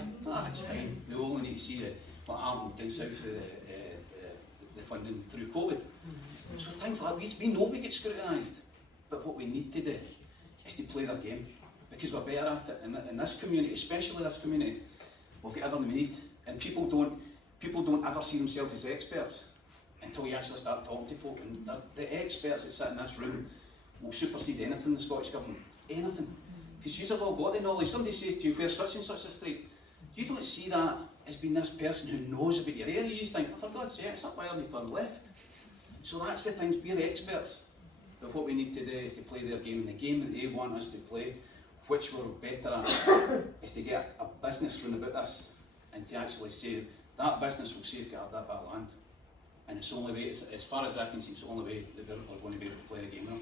It's fine. We only need to see what happened down south with the funding through COVID. So things like we know we get scrutinised, but what we need to do is to play their game because we're better at it. And in this community, especially this community, we've got everything we need. And people don't ever see themselves as experts until you actually start talking to folk. And the experts that sit in this room will supersede anything in the Scottish Government. Anything. Because you've all got the knowledge. Somebody says to you, where's such and such a street? You don't see that as being this person who knows about your area. You just think, oh, for God's sake, it's up where you turn left. So that's the things, we're experts. But what we need to do is to play their game. And the game that they want us to play, which we're better at, is to get a business run about this and to actually say, that business will safeguard that bit of land. And it's the only way, as far as I can see, it's the only way that we're going to be able to play the game now.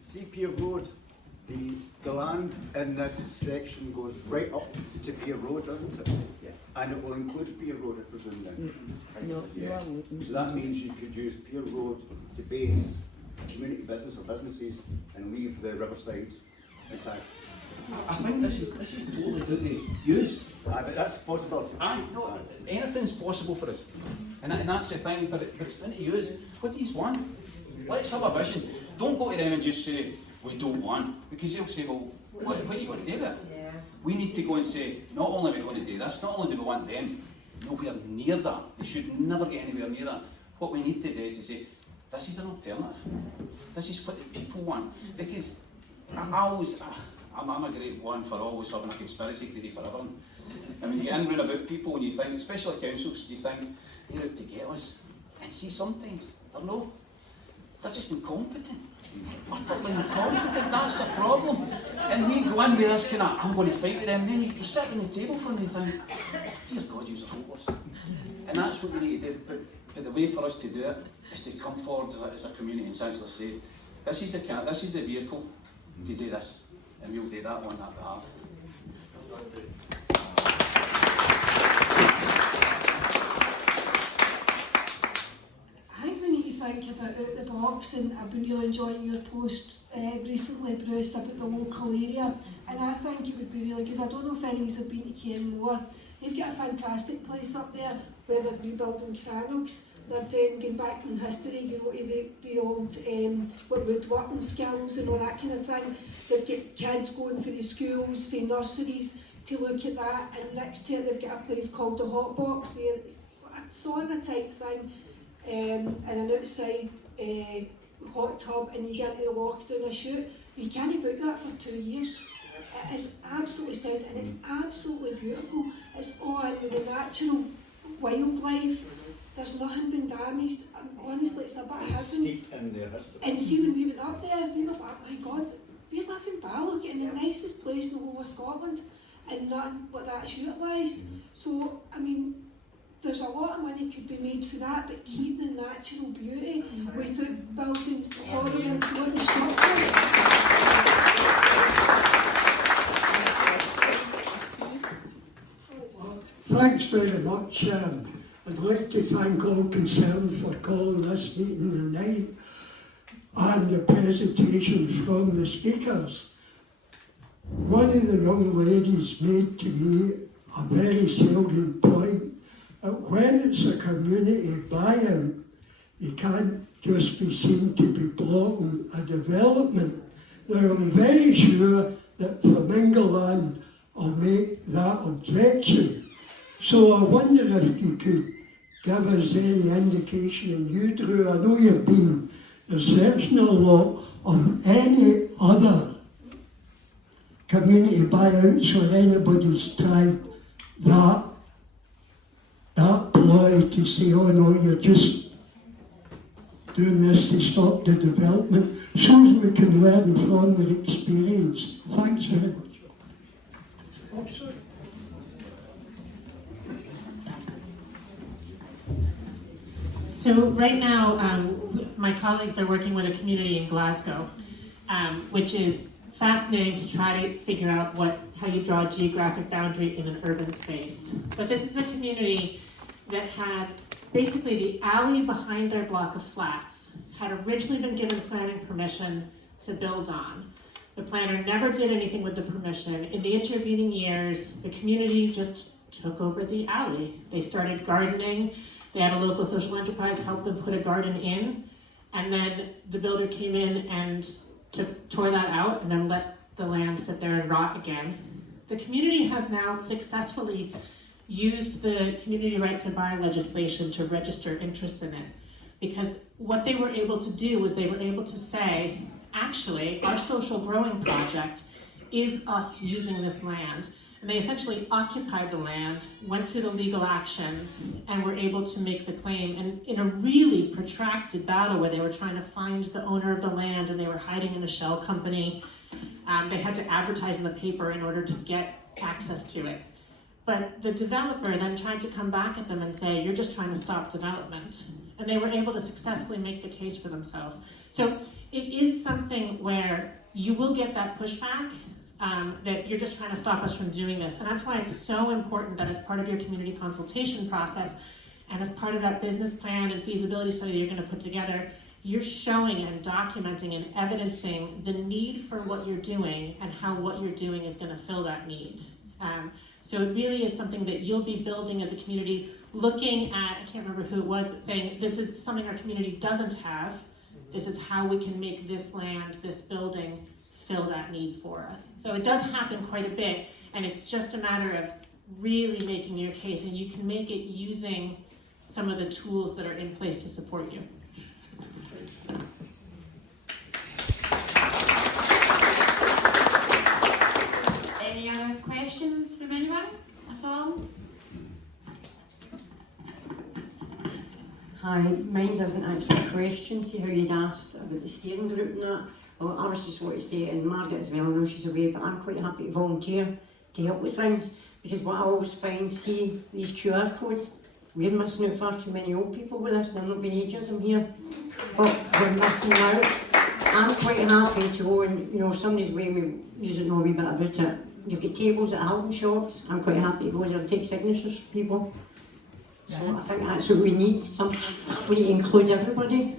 See Pier Road, the land in this section goes right up to Pier Road, doesn't it? Yeah. And it will include Pier Road, I presume then? No, yeah. So that means you could use Pier Road to base community business or businesses and leave the riverside intact. I think this is totally down to use. But that's possible. No, anything's possible for us. And that's the thing, but it's down to use. What do you want? Let's have a vision. Don't go to them and just say, we don't want, because they'll say, well, what are you going to do with it? Yeah. We need to go and say, not only are we going to do this, not only do we want them, nowhere near that. They should never get anywhere near that. What we need to do is to say, this is an alternative. This is what the people want. Because I'm a great one for always having a conspiracy theory for everything. I mean, you get in round about people and you think, especially councils, you think, they're out to get us. And see, sometimes, they're just incompetent. Utterly incompetent, that's the problem. And we go in with this kind of, I'm going to fight with them, and then you sit on the table for me and think, dear God, you're hopeless. And that's what we need to do. But the way for us to do it is to come forward as a community and essentially say, this is the vehicle to do this, and we'll do that on that behalf. I think we need to think about out the box, and I've been really enjoying your post recently, Bruce, about the local area, and I think it would be really good. I don't know if any of you have been to Cairnmore. They've got a fantastic place up there where they're rebuilding Crannogs. They're going back in history, to the old woodworking skills and all that kind of thing. They've got kids going for the schools, for nurseries to look at that, and next to it they've got a place called the Hot Box where it's a sauna type thing, and an outside hot tub, and you get into the lock down a shoot. You can't book that for 2 years. It is absolutely stunning and it's absolutely beautiful. It's all in with the natural wildlife. There's nothing been damaged, and honestly it's a bit of heaven. And see, when we went up there, we were like, oh my God, we live in Balloch, in the nicest place in the whole of Scotland, and nothing like that's utilised. So, I mean, there's a lot of money could be made for that, but keep the natural beauty without building horrible wooden structures. Thanks very much. I'd like to thank all concerned for calling this meeting tonight and the presentations from the speakers. One of the young ladies made to me a very salient point that when it's a community buyout, you can't just be seen to be blocking a development Now I'm very sure that Flamingo Land will make that objection. So I wonder if you could give us any indication, and you, Drew, I know you've been researching a lot on any other community buyouts or anybody's tried that ploy to say, oh no, you're just doing this to stop the development, so we can learn from their experience. Thanks very much. So right now, my colleagues are working with a community in Glasgow, which is fascinating to try to figure out how you draw a geographic boundary in an urban space. But this is a community that had basically the alley behind their block of flats had originally been given planning permission to build on. The planner never did anything with the permission. In the intervening years, the community just took over the alley. They started gardening. They had a local social enterprise help them put a garden in, and then the builder came in and tore that out and then let the land sit there and rot again. The community has now successfully used the community right to buy legislation to register interest in it, because what they were able to do was they were able to say, actually, our social growing project is us using this land. And they essentially occupied the land, went through the legal actions, and were able to make the claim. And in a really protracted battle where they were trying to find the owner of the land and they were hiding in a shell company, they had to advertise in the paper in order to get access to it. But the developer then tried to come back at them and say, you're just trying to stop development. And they were able to successfully make the case for themselves. So it is something where you will get that pushback, that you're just trying to stop us from doing this. And that's why it's so important that as part of your community consultation process and as part of that business plan and feasibility study you're going to put together, you're showing and documenting and evidencing the need for what you're doing and how what you're doing is going to fill that need. So it really is something that you'll be building as a community, looking at, I can't remember who it was, but saying this is something our community doesn't have. This is how we can make this land, this building, fill that need for us. So it does happen quite a bit, and it's just a matter of really making your case, and you can make it using some of the tools that are in place to support you. Any other questions from anyone at all? Hi, mine isn't actually a question. See how you'd asked about the steering group and that? Well, I was just wanting to say, and Margaret as well, I know she's away, but I'm quite happy to volunteer to help with things, because what I always find, see these QR codes, we're missing out far too many old people with this. They're not been ageism here, but we're missing out. I'm quite happy to go and, you know, somebody's way me, you don't know a wee bit about it. You've got tables at Halton shops. I'm quite happy to go there and take signatures for people. So I think that's what we need, somebody to include everybody.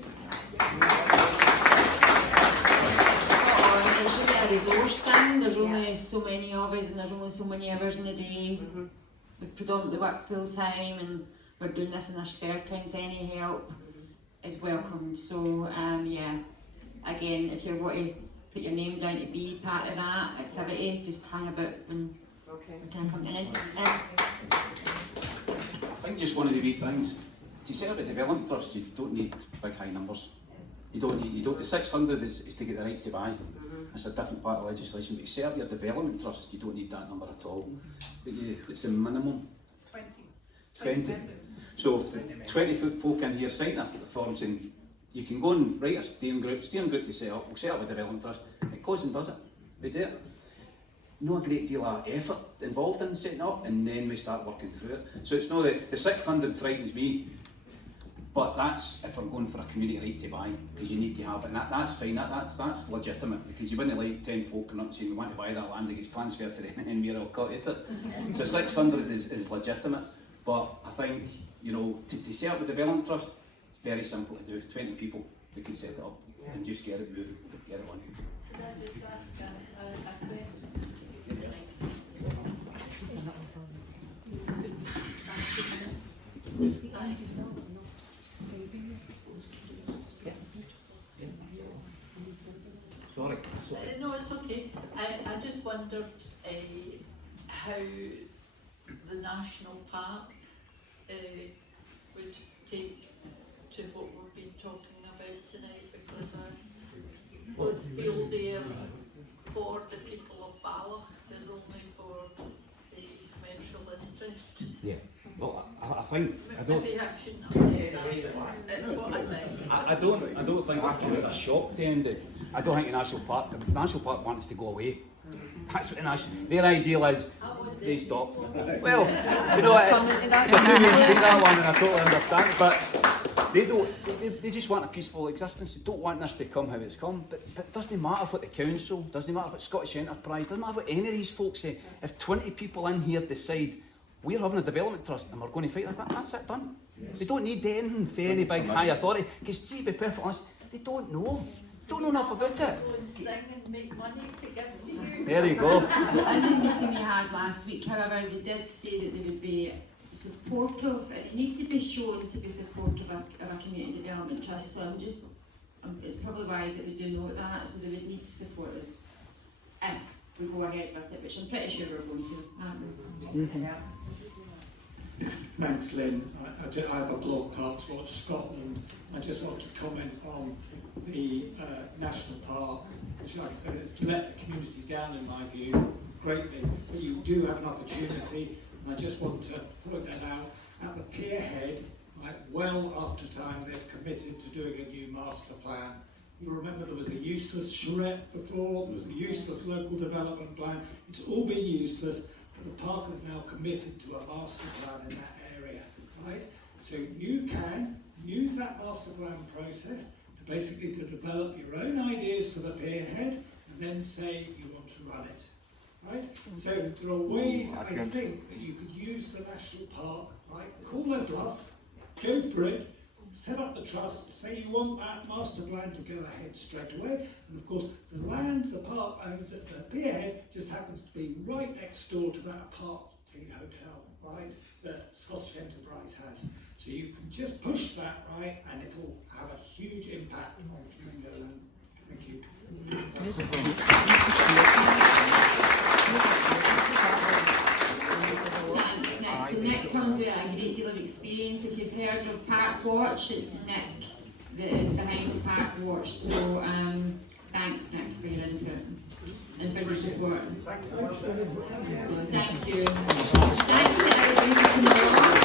It's really a resource thing. There's only so many of us, and there's only so many hours in the day. We predominantly work full time, and we're doing this in our spare times. Any help is welcome. So yeah, again, if you want to put your name down to be part of that activity, just hang about when we can come in. I think just one of the wee things, to set up a development trust, you don't need big high numbers. You don't, the 600 is to get the right to buy. It's a different part of legislation, but you set up your development trust, you don't need that number at all. But what's the minimum? 20. So if the 20 folk in here sign a form saying, you can go and write a steering group to set up, we'll set up a development trust, it goes and does it, we do it. No great deal of effort involved in setting up, and then we start working through it. So it's not that the 600 frightens me, but that's if we're going for a community right to buy, because you need to have it, and that's fine, that's legitimate, because you wouldn't like 10 folk coming up and saying we want to buy that land that gets transferred to them and we're all caught at it. So 600 is legitimate, but I think, you know, to set up a development trust, it's very simple to do. 20 people, we can set it up and just get it moving, get it on. Sorry. No, it's okay. I just wondered how the national park would take to what we've been talking about tonight, because I would feel they're for the people of Balloch, they're only for the commercial interest. Yeah. Well, I think I don't. Maybe I shouldn't have said that, but that's what I think. I don't think it's a shock to end it. I don't think the National Park wants to go away. That's what their ideal is. They stop. Well, you know, it's a two-way street, that one, and I totally understand. But they don't. They just want a peaceful existence. They don't want this to come how it's come. But it doesn't matter what the council, doesn't matter what Scottish Enterprise, doesn't matter what any of these folks say. If 20 people in here decide we're having a development trust and we're going to fight like that, that's it, done. They don't need anything for any big high authority. Because, see, to be perfectly honest, they don't know. Don't know enough about it. Go and sing and make money to give to you. There you go. So in the meeting we had last week, however, they did say that they would be supportive, and it needs to be shown to be supportive of a community development trust. So it's probably wise that we do note that, so they would need to support us if we go ahead with it, which I'm pretty sure we're going to. Thanks, Lynn. I have a blog, Parks Watch Scotland. I just want to comment on the national park, which has let the community down, in my view, greatly. But you do have an opportunity, and I just want to point that out. At the pier head, right, well after time, they've committed to doing a new master plan. You remember there was a useless charrette before, there was a useless local development plan. It's all been useless. But the park is now committed to a master plan in that area, right? So you can use that master plan process to basically to develop your own ideas for the pier head and then say you want to run it, right? So there are ways, I think, that you could use the national park, right? Call their bluff, go for it, set up the trust, say you want that master plan to go ahead straight away, and of course the land the park owns at the pier head just happens to be right next door to that apartment hotel, right, that Scottish Enterprise has. So you can just push that, right, and it'll have a huge impact on Flamingo Land. Thank you. Thanks, Nick. So Nick comes with a great deal of experience. If you've heard of Park Watch, it's Nick that is behind Park Watch. So thanks, Nick, for your input and for your support. Thank you. Thanks to everybody for coming along.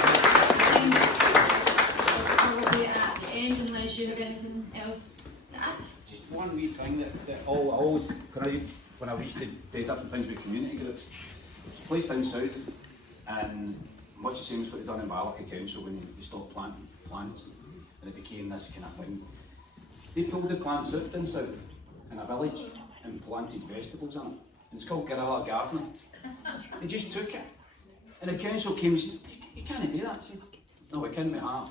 Probably at the end, unless you have anything else to add. Just one wee thing that I always, when I reached to do different things with community groups, it's a place down south, and much the same as what they done in Balloch Council when they stopped planting plants, and it became this kind of thing. They pulled the plants out down south in a village and planted vegetables in it, and it's called guerrilla gardening. They just took it, and the council came and said, you can't do that. I said, no, we can't, we have.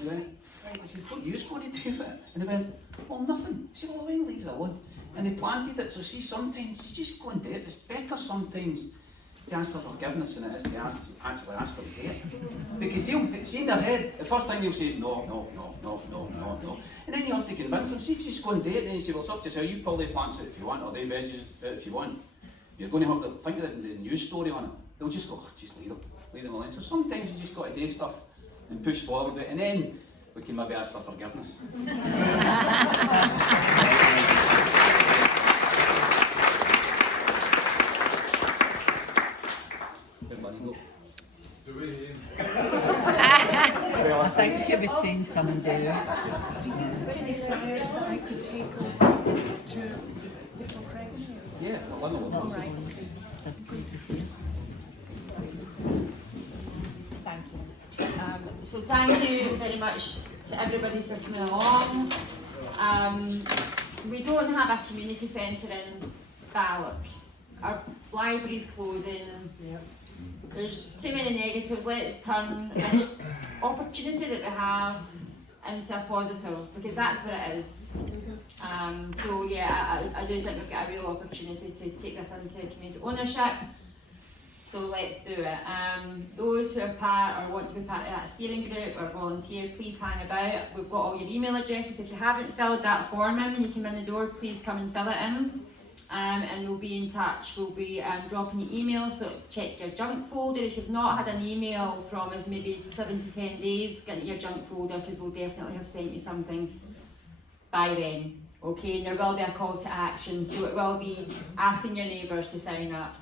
And they went, right. I said, what are you going to do with it? And they went, well, nothing. I said, well, then leave it alone. And they planted it, so see, sometimes you just go and do it. It's better sometimes to ask for forgiveness than it is to actually ask them to do it. Because see in their head, the first thing they'll say is no. And then you have to convince them. See, if you just go and do it, then you say, well, it's up to yourself. You pull the plants out if you want, or the veggies out if you want. You're going to have to think of the news story on it. They'll just go, just leave them alone. So sometimes you just got to do stuff and push forward with it, and then we can maybe ask for forgiveness. I think she was saying something there. Yeah, I don't know. Thank you. So thank you very much to everybody for coming along. We don't have a community centre in Balloch. Our library's closing. There's too many negatives. Let's turn this opportunity that we have into a positive, because that's what it is. So yeah, I do think we've got a real opportunity to take this into community ownership. So let's do it. Those who are part or want to be part of that steering group or volunteer, please hang about. We've got all your email addresses. If you haven't filled that form in when you come in the door, please come and fill it in. and we'll be in touch. We'll be dropping you emails, so check your junk folder. If you've not had an email from us maybe 7 to 10 days, get into your junk folder because we'll definitely have sent you something by then. Okay, and there will be a call to action, so it will be asking your neighbours to sign up,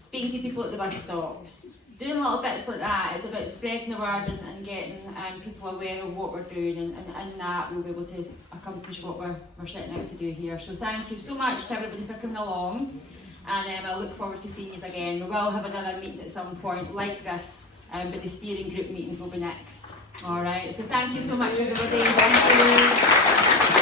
speaking to people at the bus stops, doing little bits like that. It's about spreading the word and getting people aware of what we're doing, and that we'll be able to accomplish what we're setting out to do here. So thank you so much to everybody for coming along, and I look forward to seeing you again. We will have another meeting at some point like this, but the steering group meetings will be next. Alright, so thank you so much everybody. Thank you.